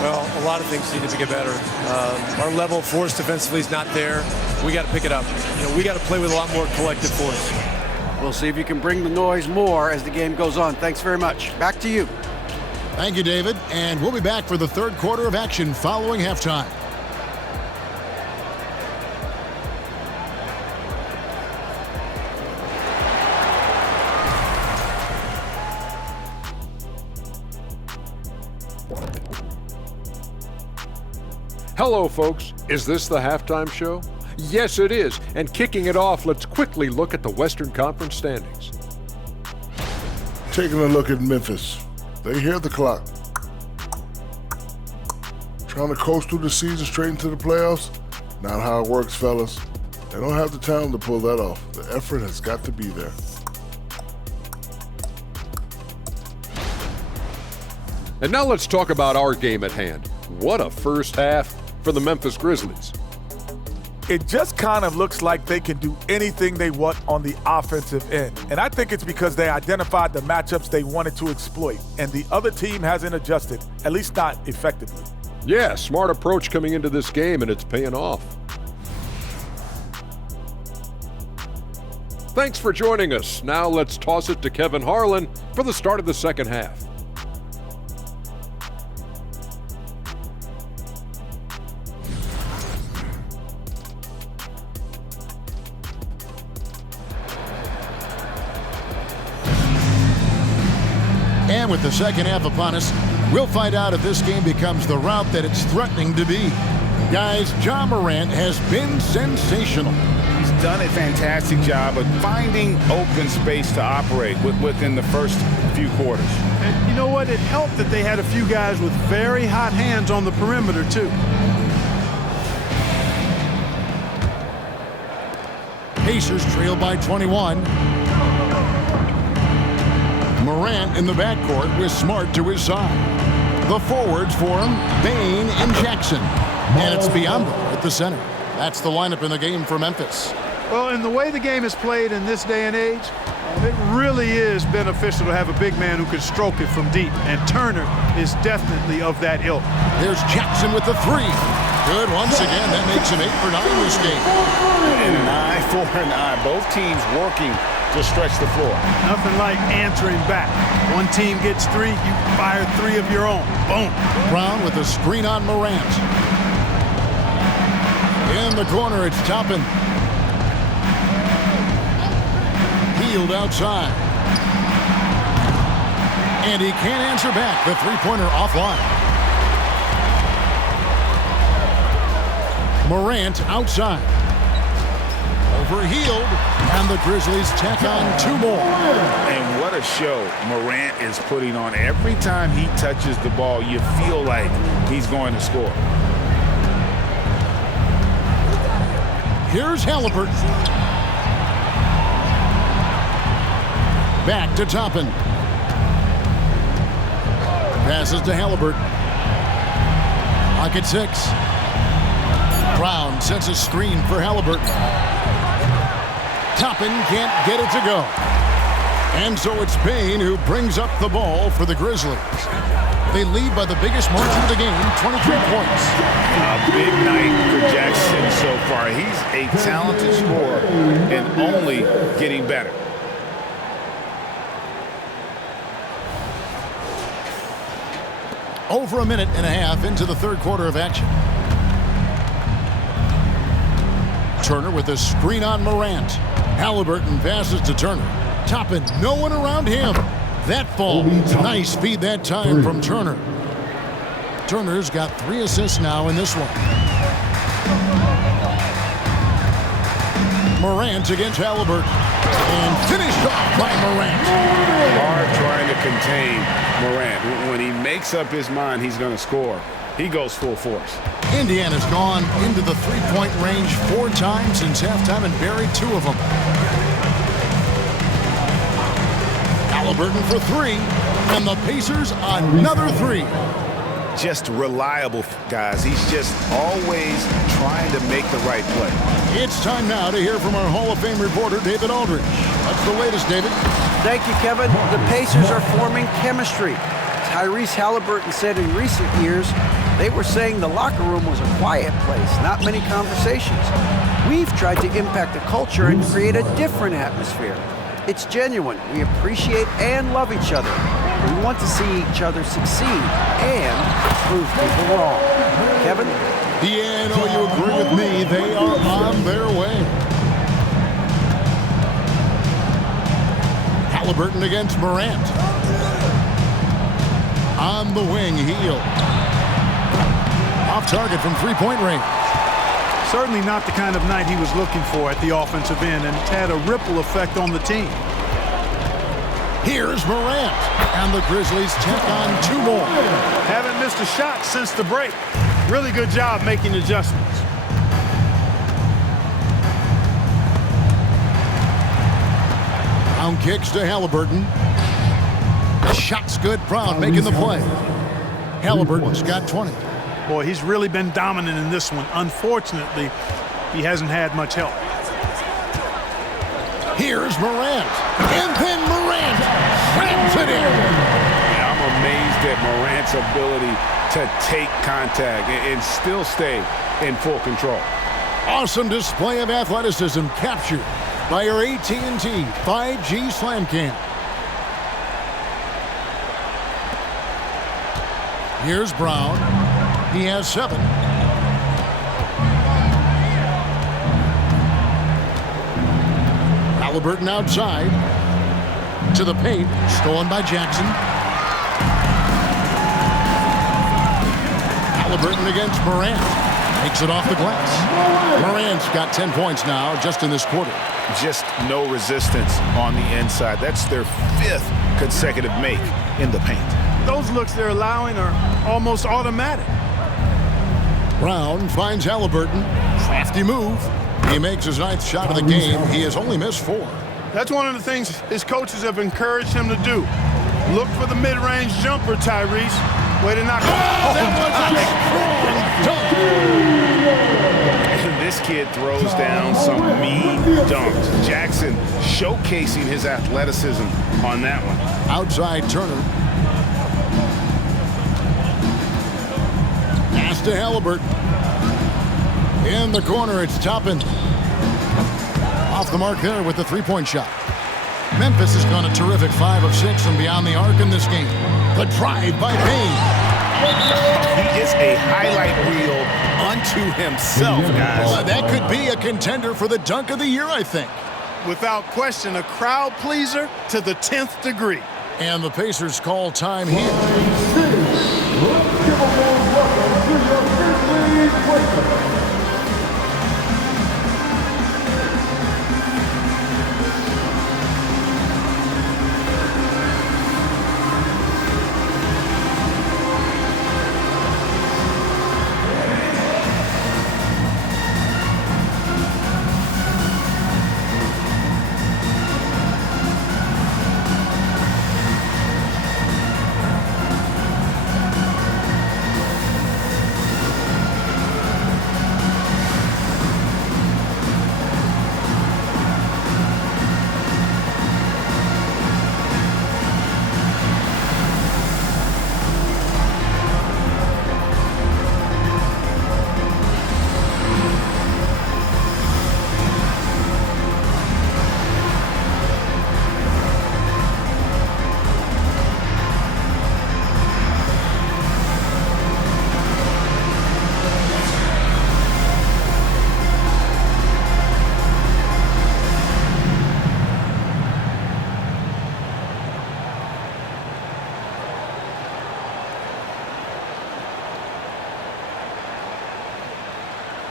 Well, a lot of things need to get better. Our level of force defensively is not there. We got to pick it up. You know, we got to play with a lot more collective force. We'll see if you can bring the noise more as the game goes on. Thanks very much. Back to you. Thank you, David. And we'll be back for the third quarter of action following halftime. Hello, folks. Is this the halftime show? Yes, it is. And kicking it off, let's quickly look at the Western Conference standings. Taking a look at Memphis. They hear the clock. Trying to coast through the season straight into the playoffs? Not how it works, fellas. They don't have the talent to pull that off. The effort has got to be there. And now let's talk about our game at hand. What a first half for the Memphis Grizzlies. It just kind of looks like they can do anything they want on the offensive end. And I think it's because they identified the matchups they wanted to exploit, and the other team hasn't adjusted, at least not effectively. Yeah, smart approach coming into this game, and it's paying off. Thanks for joining us. Now let's toss it to Kevin Harlan for the start of the second half. And with the second half upon us, we'll find out if this game becomes the route that it's threatening to be. Guys, Ja Morant has been sensational. He's done a fantastic job of finding open space to operate within the first few quarters. And you know what? It helped that they had a few guys with very hot hands on the perimeter, too. Pacers trail by 21. Morant in the backcourt with Smart to his side. The forwards for him, Bane and Jackson. And it's Biyombo at the center. That's the lineup in the game for Memphis. Well, in the way the game is played in this day and age, it really is beneficial to have a big man who can stroke it from deep. And Turner is definitely of that ilk. There's Jackson with the three. Good once again. That makes him 8 for 9 this game. And an eye for an eye. Both teams working to stretch the floor. Nothing like answering back. One team gets 3, you fire 3 of your own. Boom. Brown with the screen on Morant. In the corner, it's Toppin. Healed outside. And he can't answer back. The three-pointer offline. Morant outside. Overhealed. And the Grizzlies tack on 2 more. And what a show Morant is putting on. Every time he touches the ball, you feel like he's going to score. Here's Haliburton. Back to Toppin. Passes to Haliburton. Pocket 6. Brown sets a screen for Haliburton. Toppin can't get it to go. And so it's Bane who brings up the ball for the Grizzlies. They lead by the biggest margin of the game, 23 points. A big night for Jackson so far. He's a talented scorer and only getting better. Over a minute and a half into the third quarter of action. Turner with a screen on Morant. Haliburton passes to Turner. Toppin, no one around him. That fall. Nice feed that time from Turner. Turner's got 3 assists now in this one. Morant against Haliburton. And finished off by Morant. Hard trying to contain Morant. When he makes up his mind he's going to score, he goes full force. Indiana's gone into the three-point range 4 times since halftime and buried 2 of them. Haliburton for 3, and the Pacers another 3. Just reliable, guys. He's just always trying to make the right play. It's time now to hear from our Hall of Fame reporter, David Aldridge. That's the latest, David. Thank you, Kevin. The Pacers are forming chemistry. Tyrese Haliburton said in recent years, they were saying the locker room was a quiet place, not many conversations. We've tried to impact the culture and create a different atmosphere. It's genuine. We appreciate and love each other. We want to see each other succeed and prove people wrong. Kevin? Yeah, no, you agree with me. They are on their way. Haliburton against Morant. On the wing, Heel. Off target from three-point range. Certainly not the kind of night he was looking for at the offensive end, and it's had a ripple effect on the team. Here's Morant, and the Grizzlies tack on 2 more. Haven't missed a shot since the break. Really good job making adjustments. Brown kicks to Haliburton. Shot's good. Brown making the play. Haliburton's got 20. Boy, he's really been dominant in this one. Unfortunately, he hasn't had much help. Here's Morant. And then Morant slams it in. Yeah, I'm amazed at Morant's ability to take contact and still stay in full control. Awesome display of athleticism captured. by your AT&T 5G Slam Cam. Here's Brown. He has 7. Haliburton outside. To the paint. Stolen by Jackson. Haliburton against Morant. Makes it off the glass. Morant's got 10 points now just in this quarter. Just no resistance on the inside. That's their 5th consecutive make in the paint. Those looks they're allowing are almost automatic. Brown finds Haliburton. Crafty move. He makes his 9th shot of the game. He has only missed 4. That's one of the things his coaches have encouraged him to do. Look for the mid-range jumper, Tyrese. Way to knock This kid throws down some mean dunks. Jackson showcasing his athleticism on that one. Outside Turner. Pass to Haliburton. In the corner, it's Toppin. Off the mark there with the 3-point shot. Memphis has gone a terrific 5 of 6 from beyond the arc in this game. The drive by Payne. He is a highlight reel unto himself, guys. That could be a contender for the dunk of the year, I think. Without question, a crowd pleaser to the 10th degree. And the Pacers call time here. Let's give a warm welcome to your Grizzlies Breakers.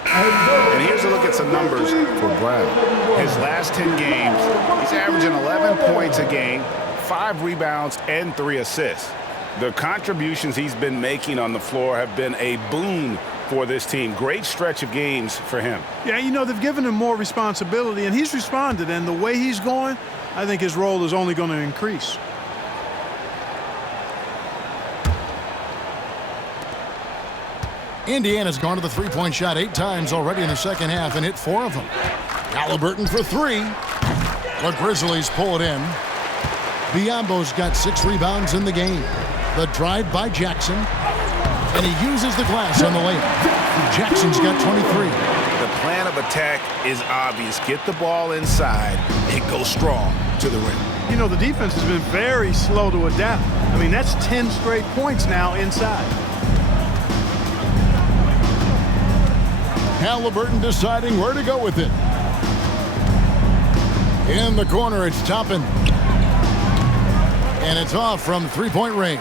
And here's a look at some numbers for Brown. His last 10 games, he's averaging 11 points a game, 5 rebounds, and 3 assists. The contributions he's been making on the floor have been a boon for this team. Great stretch of games for him. Yeah, you know, they've given him more responsibility, and he's responded. And the way he's going, I think his role is only going to increase. Indiana's gone to the 3-point shot 8 times already in the second half and hit 4 of them. Haliburton for 3. The Grizzlies pull it in. Biyombo's got 6 rebounds in the game. The drive by Jackson. And he uses the glass on the layup. Jackson's got 23. The plan of attack is obvious. Get the ball inside and go strong to the rim. You know, the defense has been very slow to adapt. I mean, that's 10 straight points now inside. Haliburton deciding where to go with it. In the corner, it's Toppin. And it's off from 3-point range.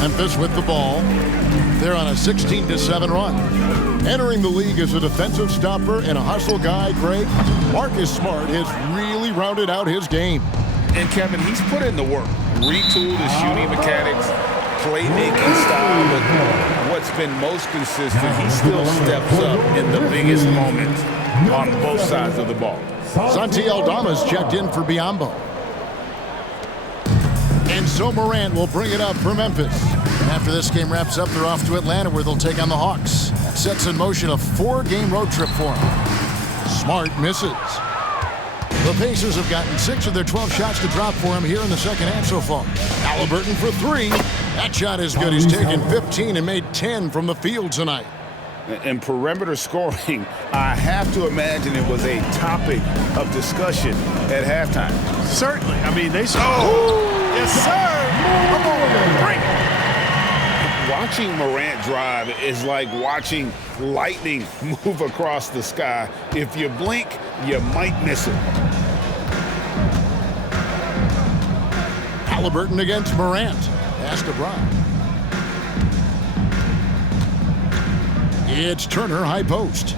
Memphis with the ball. They're on a 16-7 run. Entering the league as a defensive stopper and a hustle guy, Greg, Marcus Smart has really rounded out his game. And Kevin, he's put in the work. Retooled his shooting mechanics, playmaking style, but what's been most consistent, he still steps up in the biggest moments on both sides of the ball. Santi Aldama's checked in for Biyombo. And so Morant will bring it up for Memphis. And after this game wraps up, they're off to Atlanta where they'll take on the Hawks. That sets in motion a 4-game road trip for them. Smart misses. The Pacers have gotten 6 of their 12 shots to drop for him here in the second half so far. Haliburton for 3. That shot is good. He's taken 15 and made 10 from the field tonight. And perimeter scoring, I have to imagine it was a topic of discussion at halftime. Certainly. I mean, they saw. Oh, yes, sir. Come on, bring it. Watching Morant drive is like watching lightning move across the sky. If you blink, you might miss it. Haliburton against Morant. Pass to Brown. It's Turner, high post.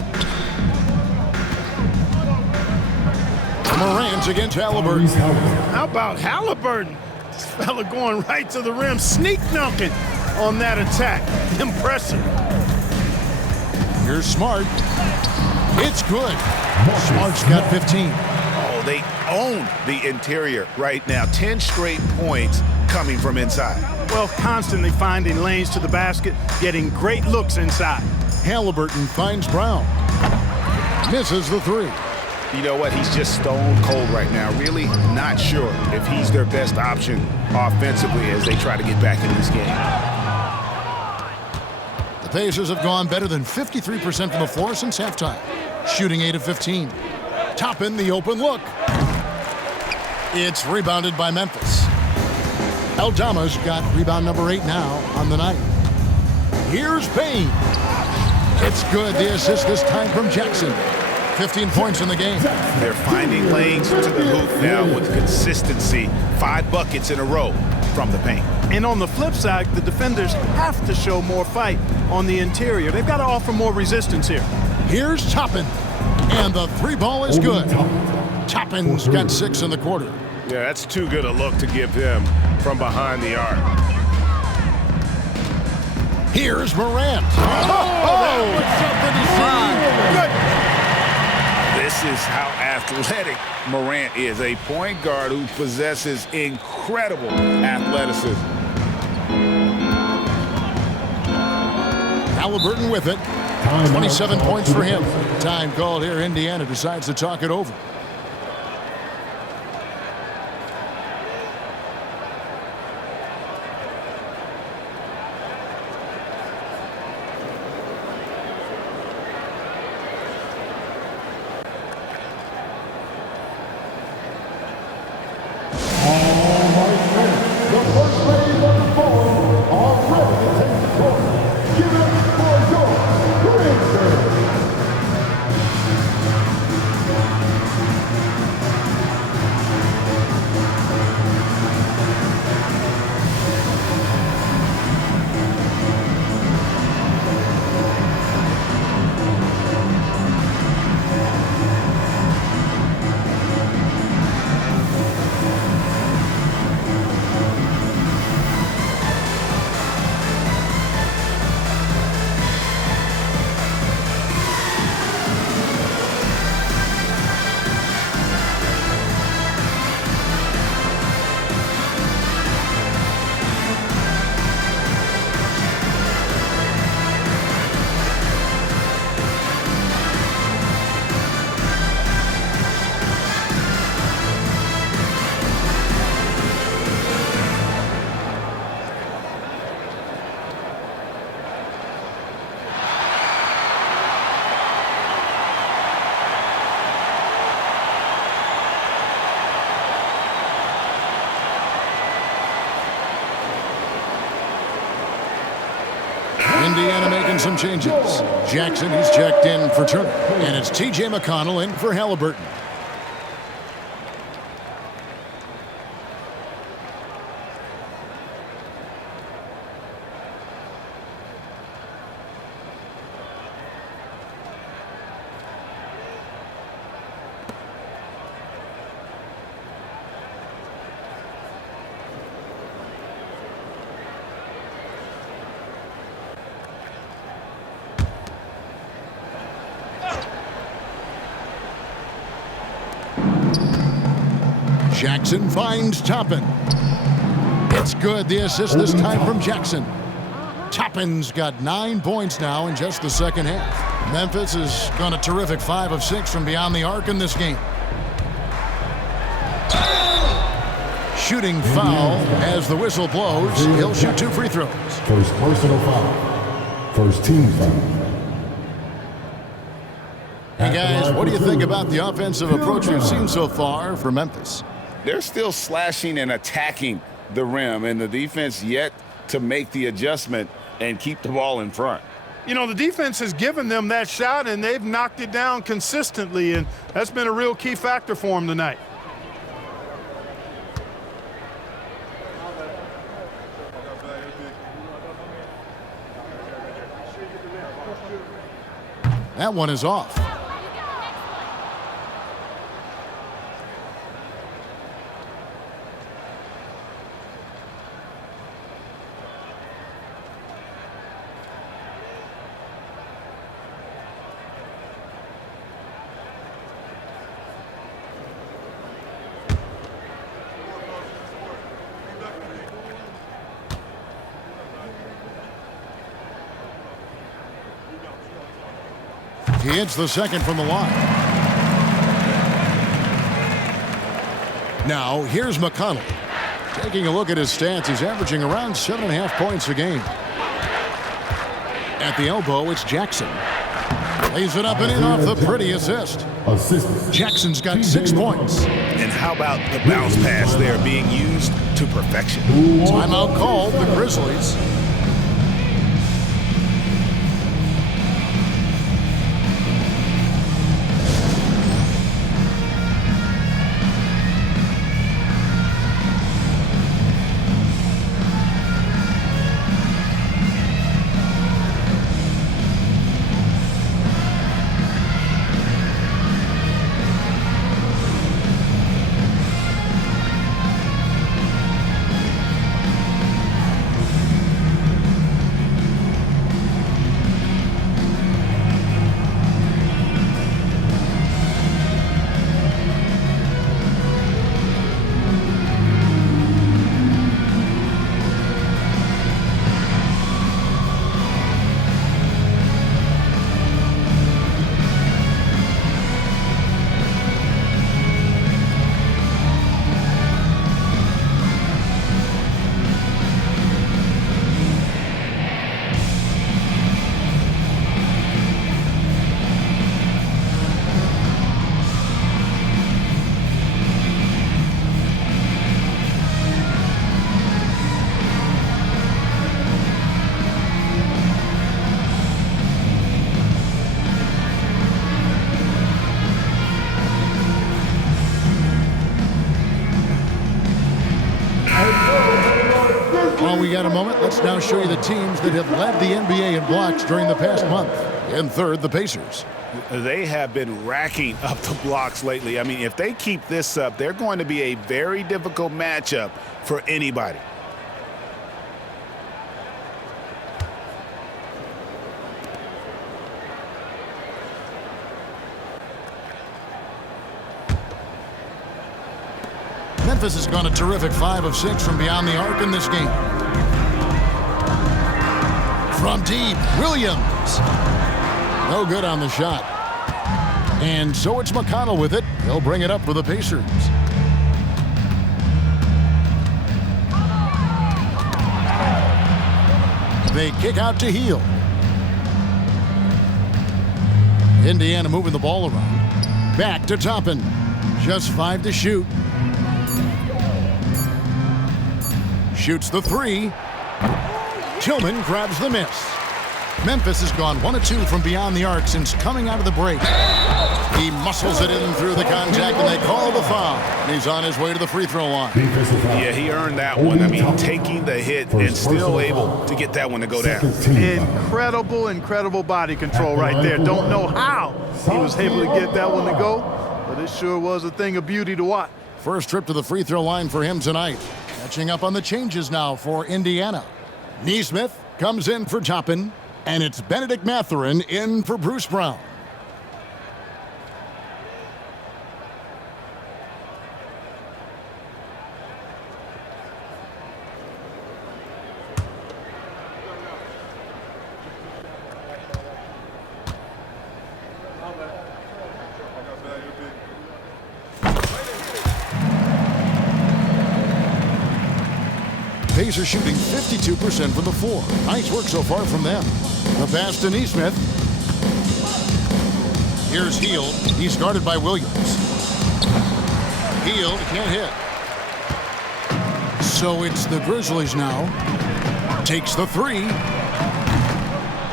Morant against Haliburton. How about Haliburton? This fella going right to the rim, sneak dunking on that attack. Impressive. Here's Smart. It's good. Smart's got 15. Oh, they own the interior right now. 10 straight points coming from inside. Well, constantly finding lanes to the basket, getting great looks inside. Haliburton finds Brown. Misses the three. You know what? He's just stone cold right now. Really not sure if he's their best option offensively as they try to get back in this game. The Pacers have gone better than 53% from the floor since halftime. Shooting 8 of 15. Toppin, the open look. It's rebounded by Memphis. Aldama's got rebound number 8 now on the night. Here's Payne. It's good. The assist this time from Jackson. 15 points in the game. They're finding lanes to the hoop now with consistency. 5 buckets in a row from the paint. And on the flip side, the defenders have to show more fight on the interior. They've got to offer more resistance here. Here's Toppin. And the three ball is good. Toppin's got 6 in the quarter. Yeah, that's too good a look to give him from behind the arc. Here's Morant. Oh, something to see. Good. This is how athletic Morant is, a point guard who possesses incredible athleticism. Haliburton with it. 27 points for him. Time called here. Indiana decides to talk it over. Indiana making some changes. Jackson, he's checked in for Turner. And it's T.J. McConnell in for Haliburton. Jackson finds Toppin. It's good. The assist this time from Jackson. Toppin's got 9 points now in just the second half. Memphis has gone a terrific 5 of 6 from beyond the arc in this game. Shooting foul as the whistle blows. He'll shoot 2 free throws. First personal foul. First team foul. Hey, guys, what do you think about the offensive approach we've seen so far for Memphis? They're still slashing and attacking the rim, and the defense yet to make the adjustment and keep the ball in front. You know, the defense has given them that shot, and they've knocked it down consistently, and that's been a real key factor for them tonight. That one is off. He hits the second from the line. Now, here's McConnell. Taking a look at his stats, he's averaging around 7.5 points a game. At the elbow, it's Jackson. Lays it up and in off the pretty assist. Jackson's got 6 points. And how about the bounce pass there being used to perfection? Timeout called, the Grizzlies. While we got a moment, let's now show you the teams that have led the NBA in blocks during the past month. In third, the Pacers. They have been racking up the blocks lately. I mean, if they keep this up, they're going to be a very difficult matchup for anybody. Memphis has gone a terrific 5 of 6 from beyond the arc in this game. From deep, Williams. No good on the shot. And so it's McConnell with it. He'll bring it up for the Pacers. They kick out to Heel. Indiana moving the ball around. Back to Toppin. Just 5 to shoot. Shoots the 3. Tillman grabs the miss. Memphis has gone 1 of 2 from beyond the arc since coming out of the break. He muscles it in through the contact, and they call the foul. And he's on his way to the free throw line. Yeah, he earned that one. I mean, taking the hit and still able to get that one to go down. Incredible body control right there. Don't know how he was able to get that one to go, but it sure was a thing of beauty to watch. First trip to the free throw line for him tonight. Catching up on the changes now for Indiana. Nesmith comes in for Toppin, and it's Benedict Mathurin in for Bruce Brown. Pacers shooting 52% from the floor. Nice work so far from them. The pass to Nesmith. Here's Hield. He's guarded by Williams. Hield can't hit. So it's the Grizzlies now. Takes the three.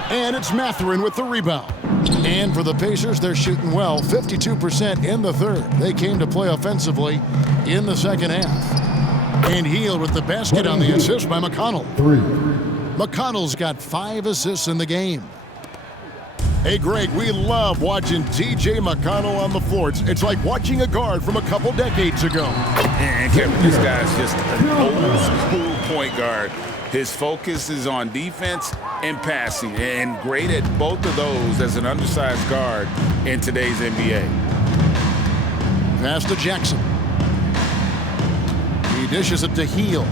And it's Mathurin with the rebound. And for the Pacers, they're shooting well, 52% in the third. They came to play offensively in the second half. And Hield with the basket on the assist by McConnell. McConnell's got 5 assists in the game. Hey, Greg, we love watching T.J. McConnell on the floor. It's like watching a guard from a couple decades ago. And Kevin, this guy's just an old school point guard. His focus is on defense and passing, and great at both of those as an undersized guard in today's NBA. Pass to Jackson. He dishes it to Hield.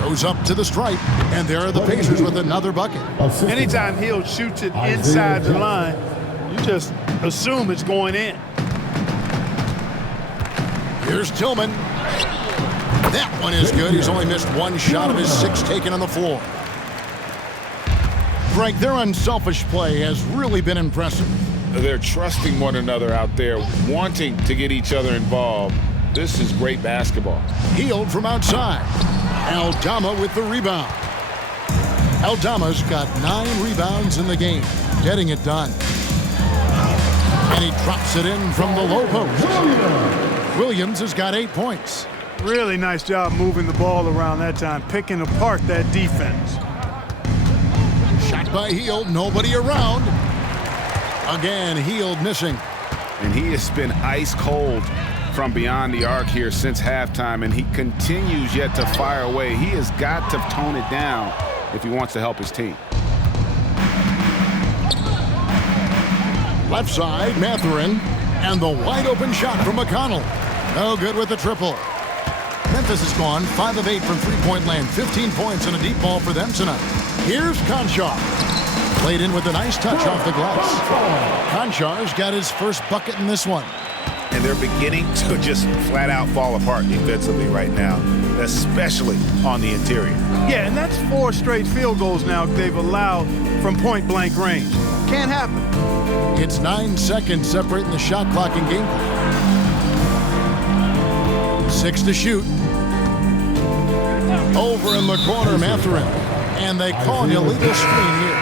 Goes up to the stripe, and there are the Pacers with another bucket. Anytime Hield shoots it inside the line, you just assume it's going in. Here's Tillman. That one is good. He's only missed 1 shot of his 6 taken on the floor. Greg, their unselfish play has really been impressive. They're trusting one another out there, wanting to get each other involved. This is great basketball. Hield from outside. Aldama with the rebound. Aldama's got 9 rebounds in the game, getting it done. And he drops it in from the low post. Williams has got 8 points. Really nice job moving the ball around that time, picking apart that defense. Shot by Hield, nobody around. Again, Hield missing. And he has been ice cold from beyond the arc here since halftime, and he continues yet to fire away. He has got to tone it down if he wants to help his team. Left side, Mathurin, and the wide open shot from McConnell. No good with the triple. Memphis has gone 5 of 8 from three-point land, 15 points and a deep ball for them tonight. Here's Conchar. Played in with a nice touch off the glass. Conchar's got his first bucket in this one. And they're beginning to just flat out fall apart defensively right now, especially on the interior. Yeah, and that's 4 straight field goals now they've allowed from point-blank range. Can't happen. It's 9 seconds separating the shot clock and game clock. 6 to shoot. Over in the corner, Mathurin. And they call an illegal screen here.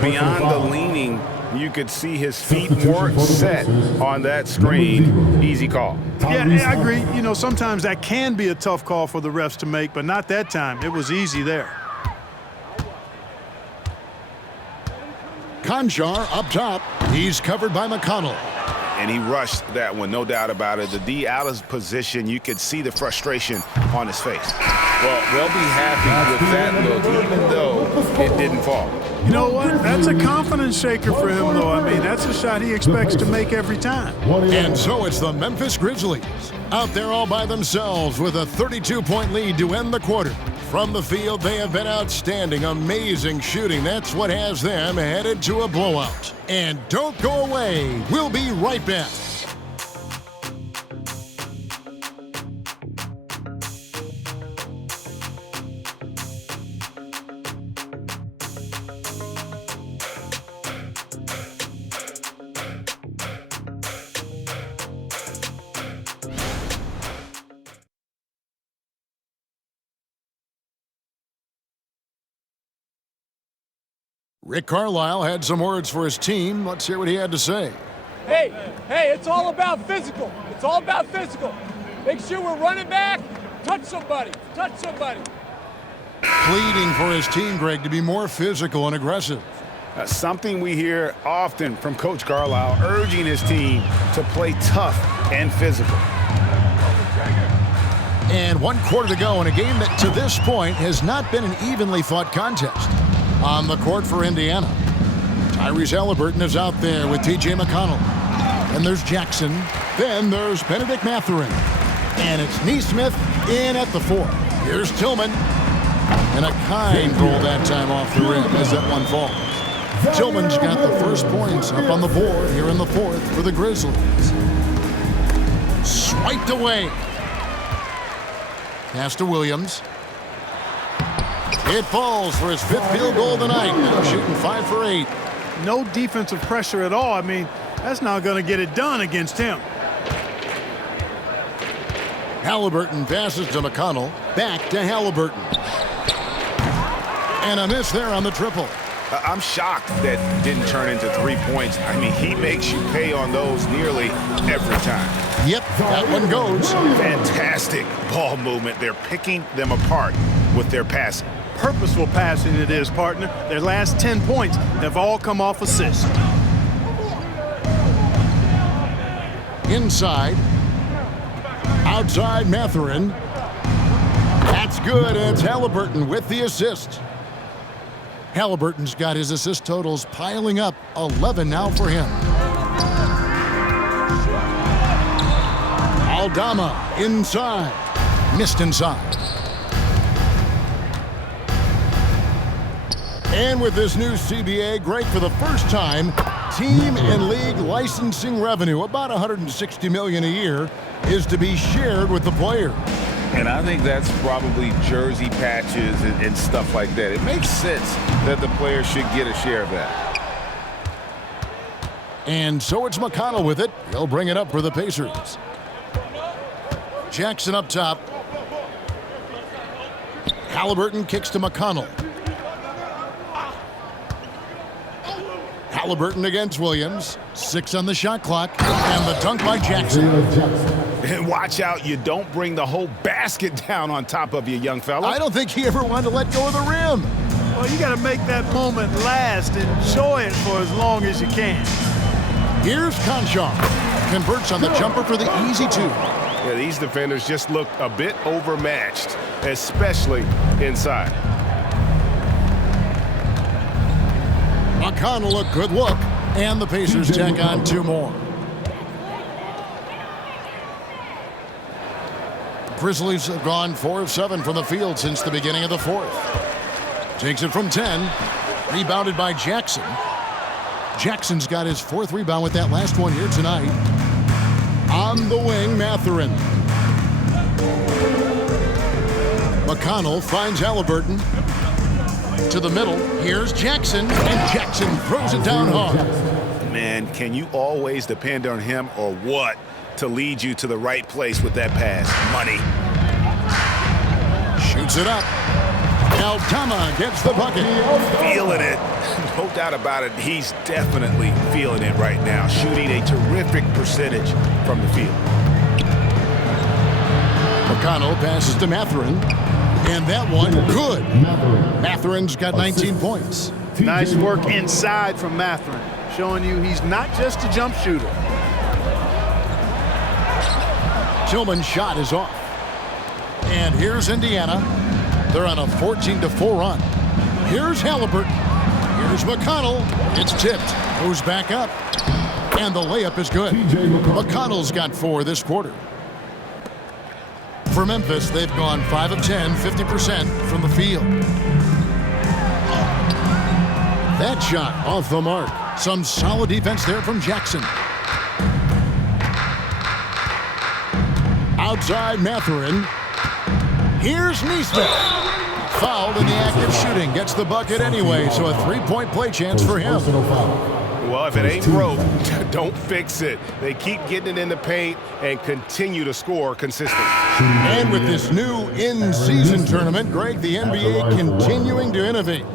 Beyond the leaning, you could see his feet weren't set on that screen. Easy call. Yeah, I agree. You know, sometimes that can be a tough call for the refs to make, but not that time. It was easy there. Conchar up top. He's covered by McConnell. And he rushed that one, no doubt about it. The D out of position, you could see the frustration on his face. Well, they'll be happy with that look, even though it didn't fall. You know what? That's a confidence shaker for him, though. I mean, that's a shot he expects to make every time. And so it's the Memphis Grizzlies out there all by themselves with a 32-point lead to end the quarter. From the field, they have been outstanding, amazing shooting. That's what has them headed to a blowout. And don't go away. We'll be right back. Rick Carlisle had some words for his team. Let's hear what he had to say. Hey, it's all about physical. It's all about physical. Make sure we're running back. Touch somebody. Pleading for his team, Greg, to be more physical and aggressive. Something we hear often from Coach Carlisle, urging his team to play tough and physical. And 1 quarter to go in a game that to this point has not been an evenly fought contest. On the court for Indiana, Tyrese Haliburton is out there with T.J. McConnell. Then there's Jackson. Then there's Benedict Mathurin. And it's Nesmith in at the 4. Here's Tillman. And a kind roll that time off the rim as that one falls. Tillman's got the first points up on the board here in the 4th for the Grizzlies. Swiped away. Pass to Williams. It falls for his 5th field goal of the night. Now shooting 5 for 8. No defensive pressure at all. I mean, That's not going to get it done against him. Haliburton passes to McConnell. Back to Haliburton. And a miss there on the triple. I'm shocked that didn't turn into 3 points. I mean, he makes you pay on those nearly every time. Yep, that one goes. Fantastic ball movement. They're picking them apart with their passing. Purposeful passing it is, partner. Their last 10 points have all come off assists. Inside. Outside Mathurin. That's good, and it's Haliburton with the assist. Haliburton's got his assist totals piling up, 11 now for him. Aldama inside. Missed inside. And with this new CBA, Greg, for the first time, team and league licensing revenue, about $160 million a year, is to be shared with the player. And I think that's probably jersey patches and stuff like that. It makes sense that the player should get a share of that. And so it's McConnell with it. He'll bring it up for the Pacers. Jackson up top. Haliburton kicks to McConnell. Haliburton against Williams. 6 on the shot clock. And the dunk by Jackson. And watch out, you don't bring the whole basket down on top of you, young fella. I don't think he ever wanted to let go of the rim. Well, you got to make that moment last. Enjoy it for as long as you can. Here's Conchar. Converts on the jumper for the easy 2. Yeah, these defenders just look a bit overmatched, especially inside. McConnell, a good look. And the Pacers tack on 2 more. Grizzlies have gone 4 of 7 from the field since the beginning of the 4th. Takes it from 10. Rebounded by Jackson. Jackson's got his 4th rebound with that last one here tonight. On the wing, Mathurin. McConnell finds Haliburton. To the middle. Here's Jackson. And Jackson throws it down hard. Man, can you always depend on him or what to lead you to the right place with that pass? Money. Shoots it up. Aldama gets the bucket. Feeling it. No doubt about it. He's definitely feeling it right now. Shooting a terrific percentage from the field. McConnell passes to Mathurin. And that one, good. Mathurin's got 19 points. Nice work inside from Mathurin, showing you he's not just a jump shooter. Tillman's shot is off. And here's Indiana. They're on a 14-4 run. Here's Haliburton. Here's McConnell. It's tipped. Goes back up. And the layup is good. McConnell's got 4 this quarter. For Memphis, they've gone 5 of 10, 50% from the field. That shot off the mark. Some solid defense there from Jackson. Outside Mathurin. Here's Nesmith. Fouled in the act of shooting. Gets the bucket anyway, so a 3-point play chance for him. Well, if it ain't broke, don't fix it. They keep getting it in the paint and continue to score consistently. And with this new in-season tournament, Greg, the NBA continuing to innovate.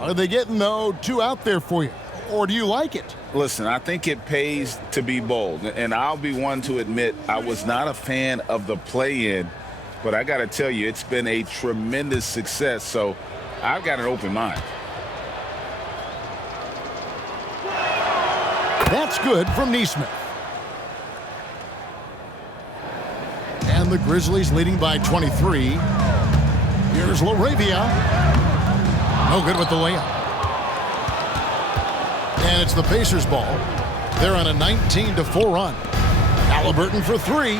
Are they getting, though, 2 out there for you? Or do you like it? Listen, I think it pays to be bold. And I'll be one to admit I was not a fan of the play-in. But I got to tell you, it's been a tremendous success. So I've got an open mind. That's good from Nesmith. And the Grizzlies leading by 23. Here's LaRavia. No good with the layup. And it's the Pacers ball. They're on a 19-4 run. Haliburton for 3.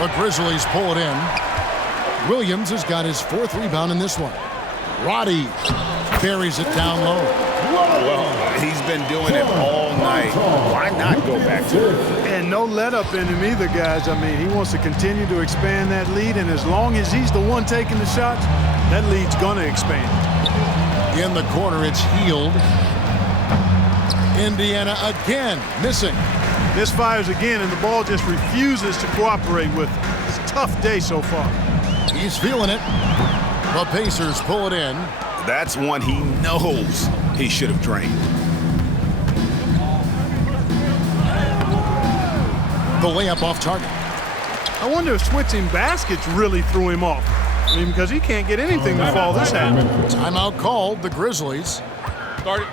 The Grizzlies pull it in. Williams has got his 4th rebound in this one. Roddy buries it down low. Well, he's been doing it all night. Why not go back to it? And no let up in him either, guys. I mean, he wants to continue to expand that lead, and as long as he's the one taking the shots, that lead's going to expand. In the corner, it's Heald. Indiana again missing. Misfires again, and the ball just refuses to cooperate with it. It's a tough day so far. He's feeling it. The Pacers pull it in. That's one he knows he should have drained. The layup off target. I wonder if switching baskets really threw him off. I mean, because he can't get anything to fall this half. Timeout called, the Grizzlies. Start it.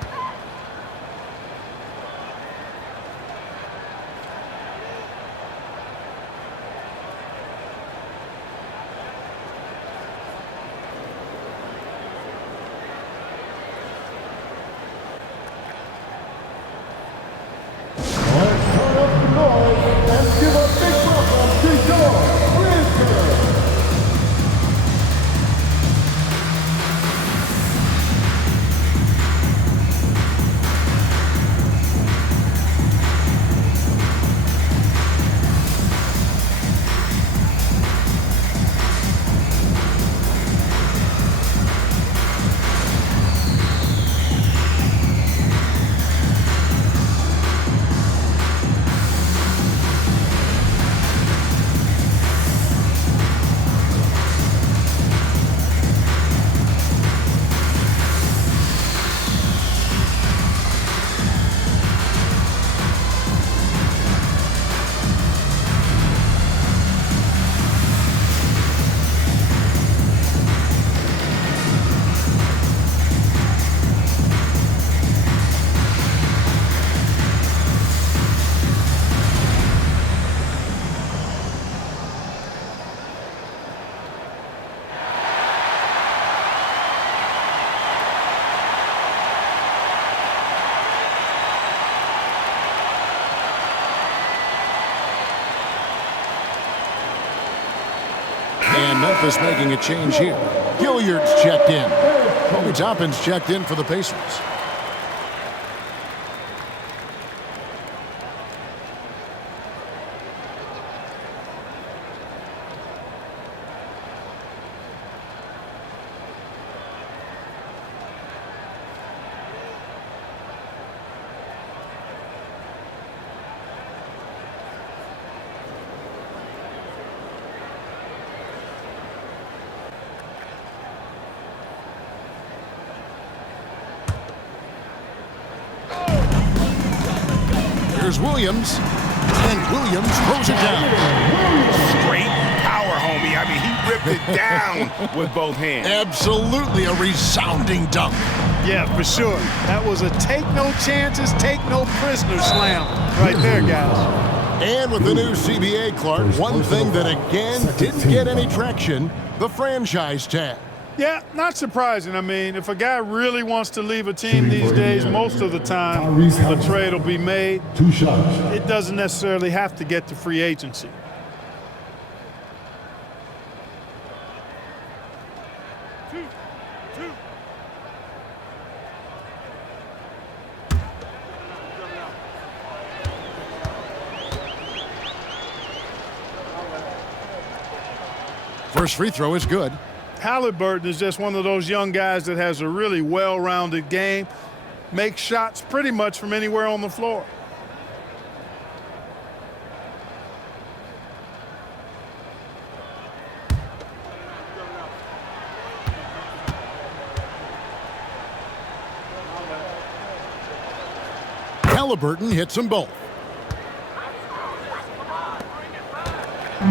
And Memphis making a change here. Hilliard's checked in. Kobe Toppin's checked in for the Pacers. Here's Williams, and Williams throws it down. Straight power, homie. I mean, he ripped it down with both hands. Absolutely a resounding dunk. Yeah, for sure. That was a take no chances, take no prisoners slam right there, guys. And with the new CBA, Clark, one thing that again didn't get any traction, the franchise tag. Yeah, not surprising. I mean, if a guy really wants to leave a team these days, most of the time a trade will be made. 2 shots. It doesn't necessarily have to get to free agency. First free throw is good. Haliburton is just one of those young guys that has a really well-rounded game, makes shots pretty much from anywhere on the floor. Haliburton hits them both.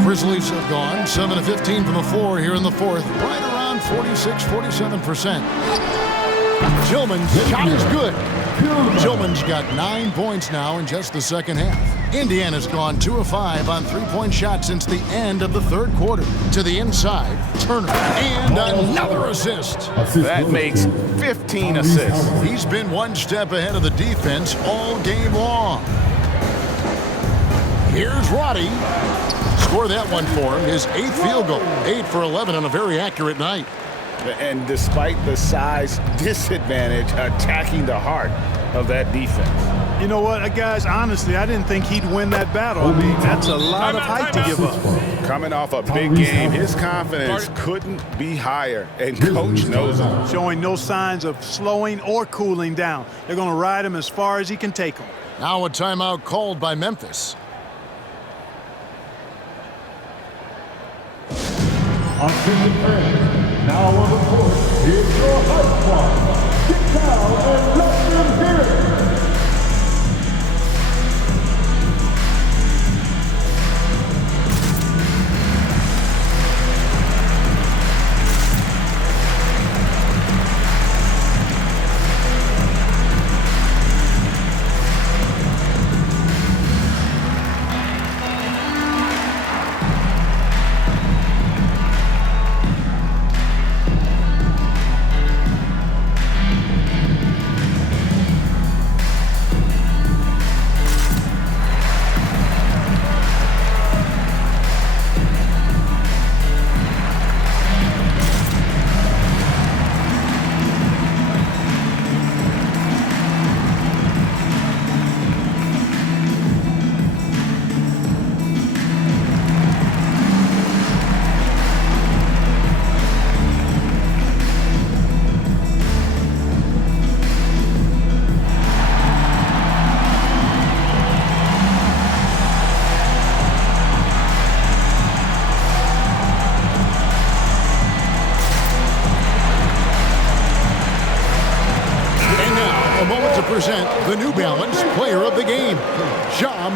Grizzlies have gone 7 of 15 from the floor here in the fourth, right around 46-47%. Tillman's shot is good. Tillman's got 9 points now in just the second half. Indiana's gone 2 of 5 on three-point shots since the end of the third quarter. To the inside, Turner, and another assist. That makes 15 assists. He's been one step ahead of the defense all game long. Here's Roddy. Score that one for him, his 8th field goal. 8 for 11 on a very accurate night. And despite the size disadvantage, attacking the heart of that defense. You know what, guys, honestly, I didn't think he'd win that battle. I mean, that's a lot of height to give up. Coming off a big game, his confidence couldn't be higher, and Coach knows it. Showing no signs of slowing or cooling down. They're going to ride him as far as he can take him. Now a timeout called by Memphis. Offensive fans, now on the court, here's your high squad. Get down and let them hear it. Present the New Balance Player of the Game,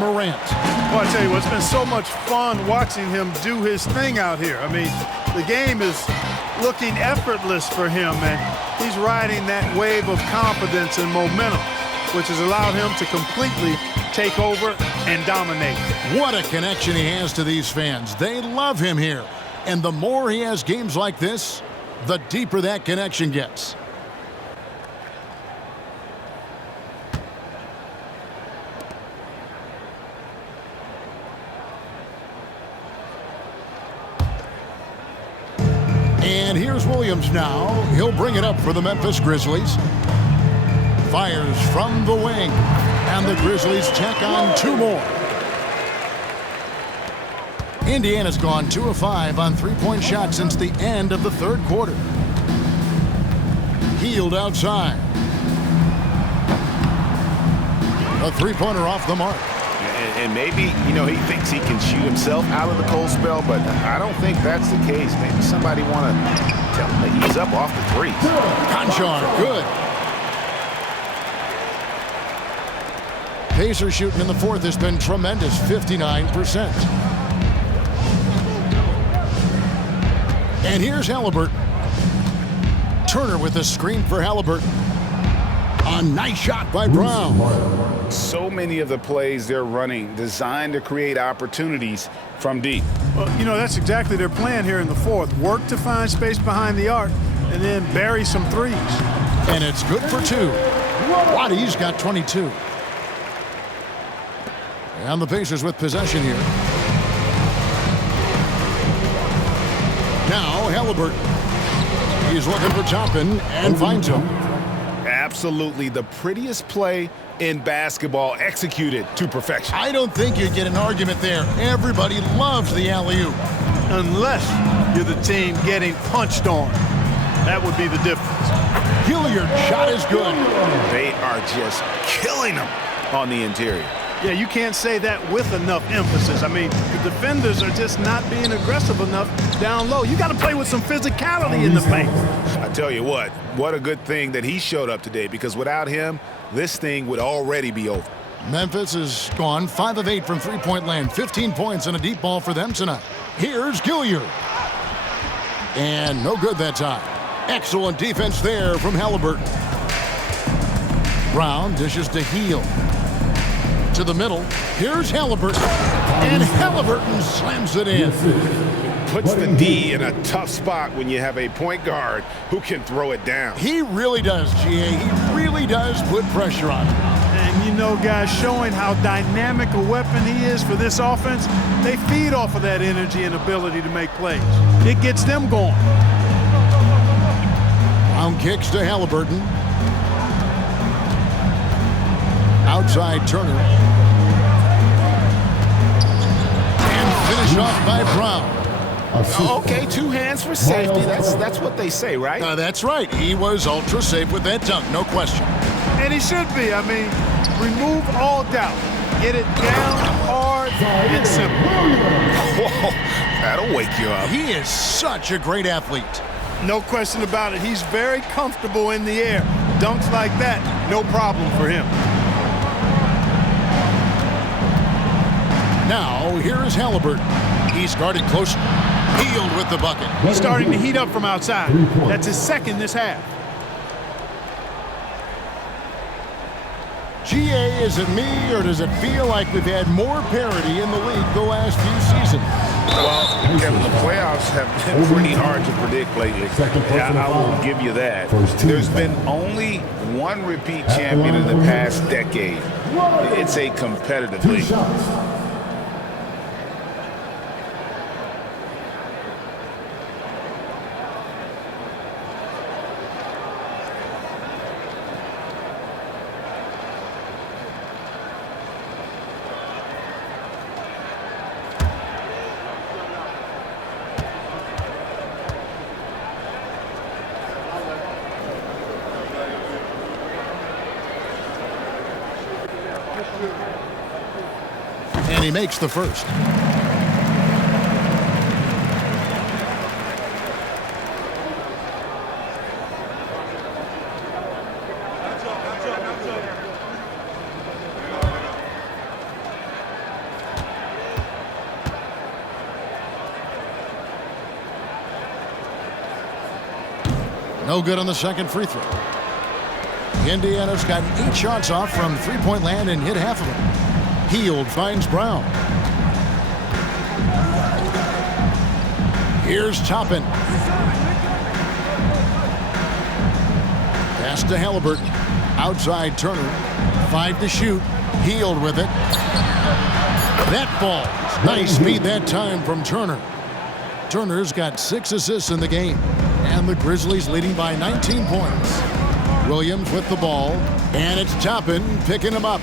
Morant. Well, I tell you what, it's been so much fun watching him do his thing out here. I mean, the game is looking effortless for him, and he's riding that wave of confidence and momentum, which has allowed him to completely take over and dominate. What a connection he has to these fans. They love him here. And the more he has games like this, the deeper that connection gets. And here's Williams now. He'll bring it up for the Memphis Grizzlies. Fires from the wing. And the Grizzlies check on two more. Indiana's gone 2 of 5 on three-point shots since the end of the third quarter. Healed outside. A three-pointer off the mark. And maybe, he thinks he can shoot himself out of the cold spell, but I don't think that's the case. Maybe somebody want to tell him to ease up off the threes. Conchar, good. Pacers shooting in the fourth has been tremendous, 59%. And here's Haliburton. Turner with a screen for Haliburton. A nice shot by Brown. So many of the plays they're running designed to create opportunities from deep. Well, that's exactly their plan here in the fourth. Work to find space behind the arc and then bury some threes. And it's good for two. Waddy's got 22. And the Pacers with possession here. Now Haliburton. He's looking for Toppin and finds him. Absolutely the prettiest play in basketball, executed to perfection. I don't think you'd get an argument there. Everybody loves the alley-oop. Unless you're the team getting punched on. That would be the difference. Hilliard's shot is good. They are just killing them on the interior. Yeah, you can't say that with enough emphasis. I mean, the defenders are just not being aggressive enough down low. You got to play with some physicality in the paint. I tell you what a good thing that he showed up today, because without him, this thing would already be over. Memphis has gone 5 of 8 from three-point land, 15 points and a deep ball for them tonight. Here's Gilliard. And no good that time. Excellent defense there from Haliburton. Brown dishes to Heel. To the middle. Here's Haliburton. And Haliburton slams it in. Puts the D in a tough spot when you have a point guard who can throw it down. He really does, GA. He really does put pressure on him. And guys, showing how dynamic a weapon he is for this offense, they feed off of that energy and ability to make plays. It gets them going. Brown kicks to Haliburton. Outside Turner. And finish off by Brown. Okay, 2 hands for safety. That's what they say, right? That's right. He was ultra safe with that dunk, no question. And he should be. I mean, remove all doubt. Get it down hard and simple. Whoa, that'll wake you up. He is such a great athlete. No question about it. He's very comfortable in the air. Dunks like that, no problem for him. Now, here is Haliburton. He's guarded close. Healed with the bucket. He's starting to heat up from outside. That's his second this half. GA, is it me, or does it feel like we've had more parity in the league the last few seasons? Well, Kevin, the playoffs have been pretty hard to predict lately. I will give you that. There's been only one repeat champion in the past decade. It's a competitive league. And he makes the first. No good on the second free throw. Indiana's gotten 8 shots off from three-point land and hit half of them. Healed finds Brown. Here's Toppin. Pass to Haliburton. Outside Turner. 5 to shoot. Healed with it. That falls. Nice feed that time from Turner. Turner's got 6 assists in the game. And the Grizzlies leading by 19 points. Williams with the ball. And it's Toppin picking him up.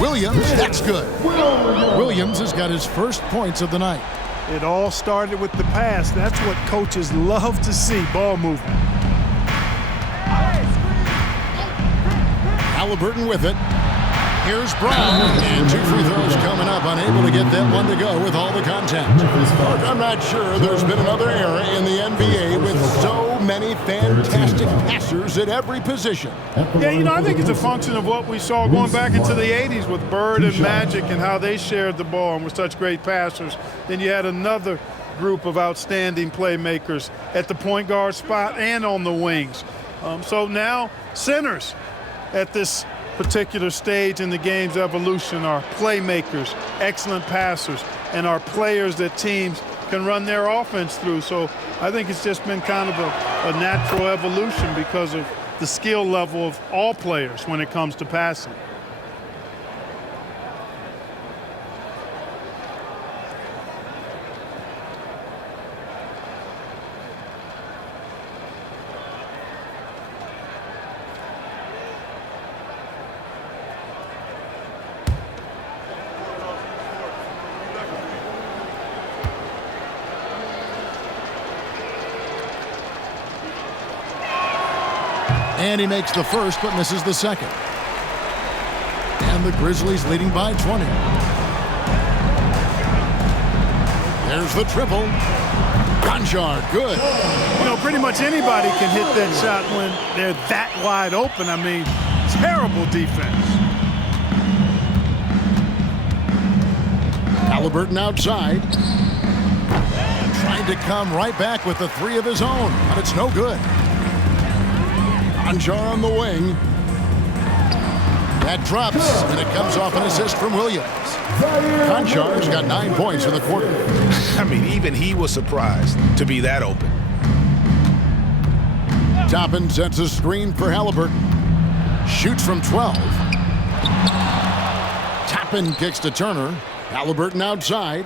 Williams, that's good. Williams has got his first points of the night. It all started with the pass. That's what coaches love to see, ball movement. Haliburton with it. Here's Brown. And 2 free throws coming up. Unable to get that one to go with all the contact. Look, I'm not sure there's been another era in the NBA with so many fantastic passers at every position. Yeah, you know, I think it's a function of what we saw going back into the 80s with Bird and Magic and how they shared the ball and were such great passers. Then you had another group of outstanding playmakers at the point guard spot and on the wings. So now centers at this particular stage in the game's evolution are playmakers, excellent passers, and are players that teams can run their offense through. So I think it's just been kind of a natural evolution because of the skill level of all players when it comes to passing. And he makes the first, but misses the second. And the Grizzlies leading by 20. There's the triple. Conjar, good. You know, pretty much anybody can hit that shot when they're that wide open. I mean, terrible defense. Haliburton outside. Trying to come right back with the 3 of his own, but it's no good. Conjar on the wing. That drops, and it comes off an assist from Williams. Conjar's got 9 points in the quarter. I mean, even he was surprised to be that open. Toppin sets a screen for Haliburton. Shoots from 12. Toppin kicks to Turner. Haliburton outside.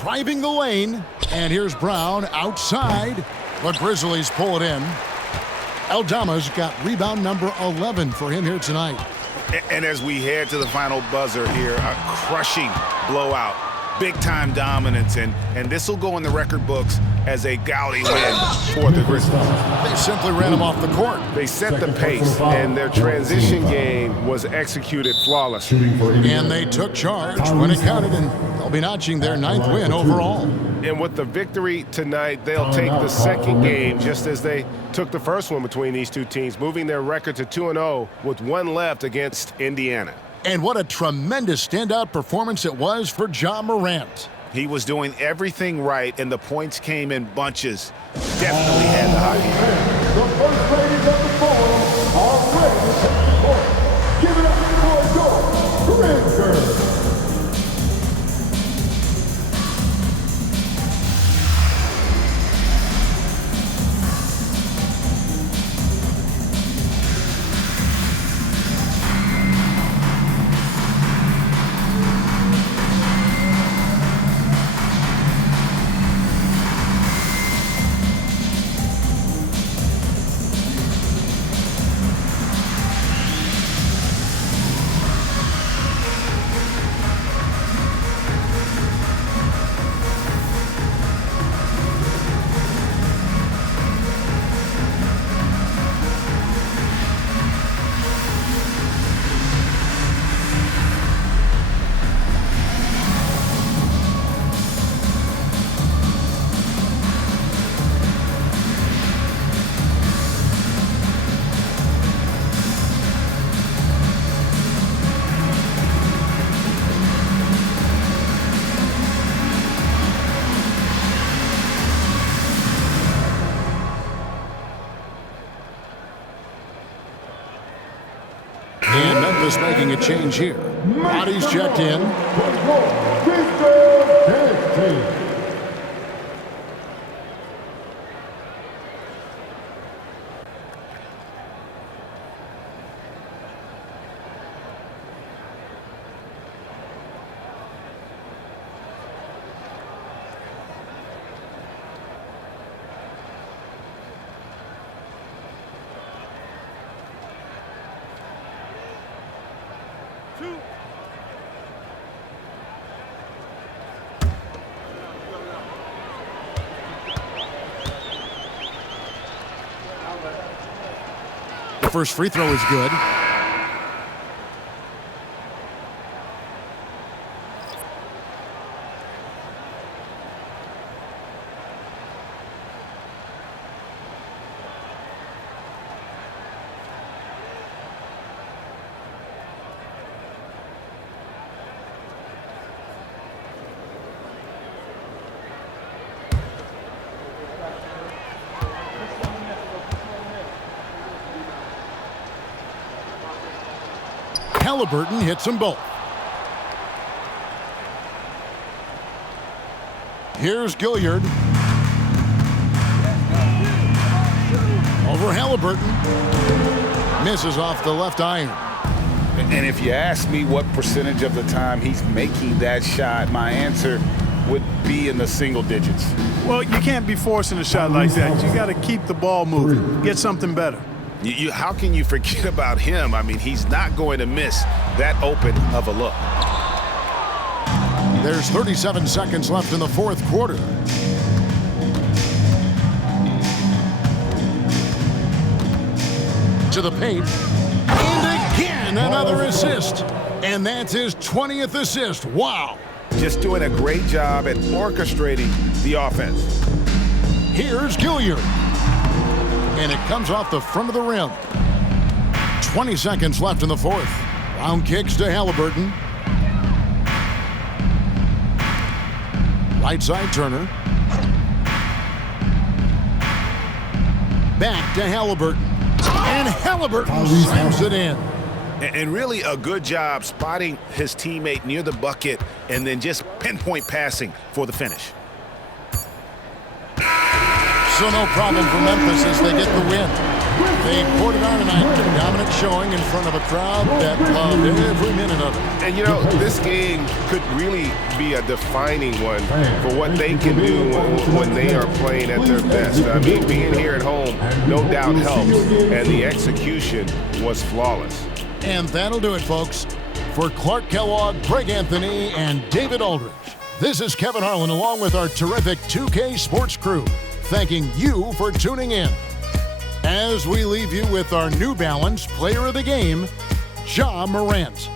Driving the lane. And here's Brown outside. The Grizzlies pull it in. Aldama's got rebound number 11 for him here tonight. And as we head to the final buzzer here, a crushing blowout, big-time dominance, and this will go in the record books as a gaudy win for the Grizzlies. They simply ran him off the court. They set the pace, and their transition game was executed flawlessly. And they took charge when it counted, and they'll be notching their 9th win overall. And with the victory tonight, they'll take the second game just as they took the first one between these two teams, moving their record to 2-0 with one left against Indiana. And what a tremendous standout performance it was for Ja Morant. He was doing everything right, and the points came in bunches. Definitely had the hot hand. The first ladies of the Forum are ready to take the court. Give it up for your Grizzlies. And Memphis making a change here. Bodies checked in. The first free throw is good. Haliburton hits them both. Here's Gilliard. Over Haliburton. Misses off the left iron. And if you ask me what percentage of the time he's making that shot, my answer would be in the single digits. Well, you can't be forcing a shot like that. You got to keep the ball moving. Get something better. How can you forget about him? I mean, he's not going to miss that open of a look. There's 37 seconds left in the fourth quarter. To the paint. And again, another assist. And that's his 20th assist. Wow. Just doing a great job at orchestrating the offense. Here's Gilliard. And it comes off the front of the rim. 20 seconds left in the fourth. Round kicks to Haliburton. Right side Turner. Back to Haliburton. And Haliburton slams it in. And really a good job spotting his teammate near the bucket and then just pinpoint passing for the finish. So no problem for Memphis as they get the win. They poured it on tonight. A dominant showing in front of a crowd that loved every minute of it. And, you know, this game could really be a defining one for what they can do when they are playing at their best. I mean, being here at home no doubt helps, and the execution was flawless. And that'll do it, folks. For Clark Kellogg, Greg Anthony, and David Aldridge, this is Kevin Harlan along with our terrific 2K Sports crew, thanking you for tuning in. As we leave you with our New Balance Player of the Game, Ja Morant.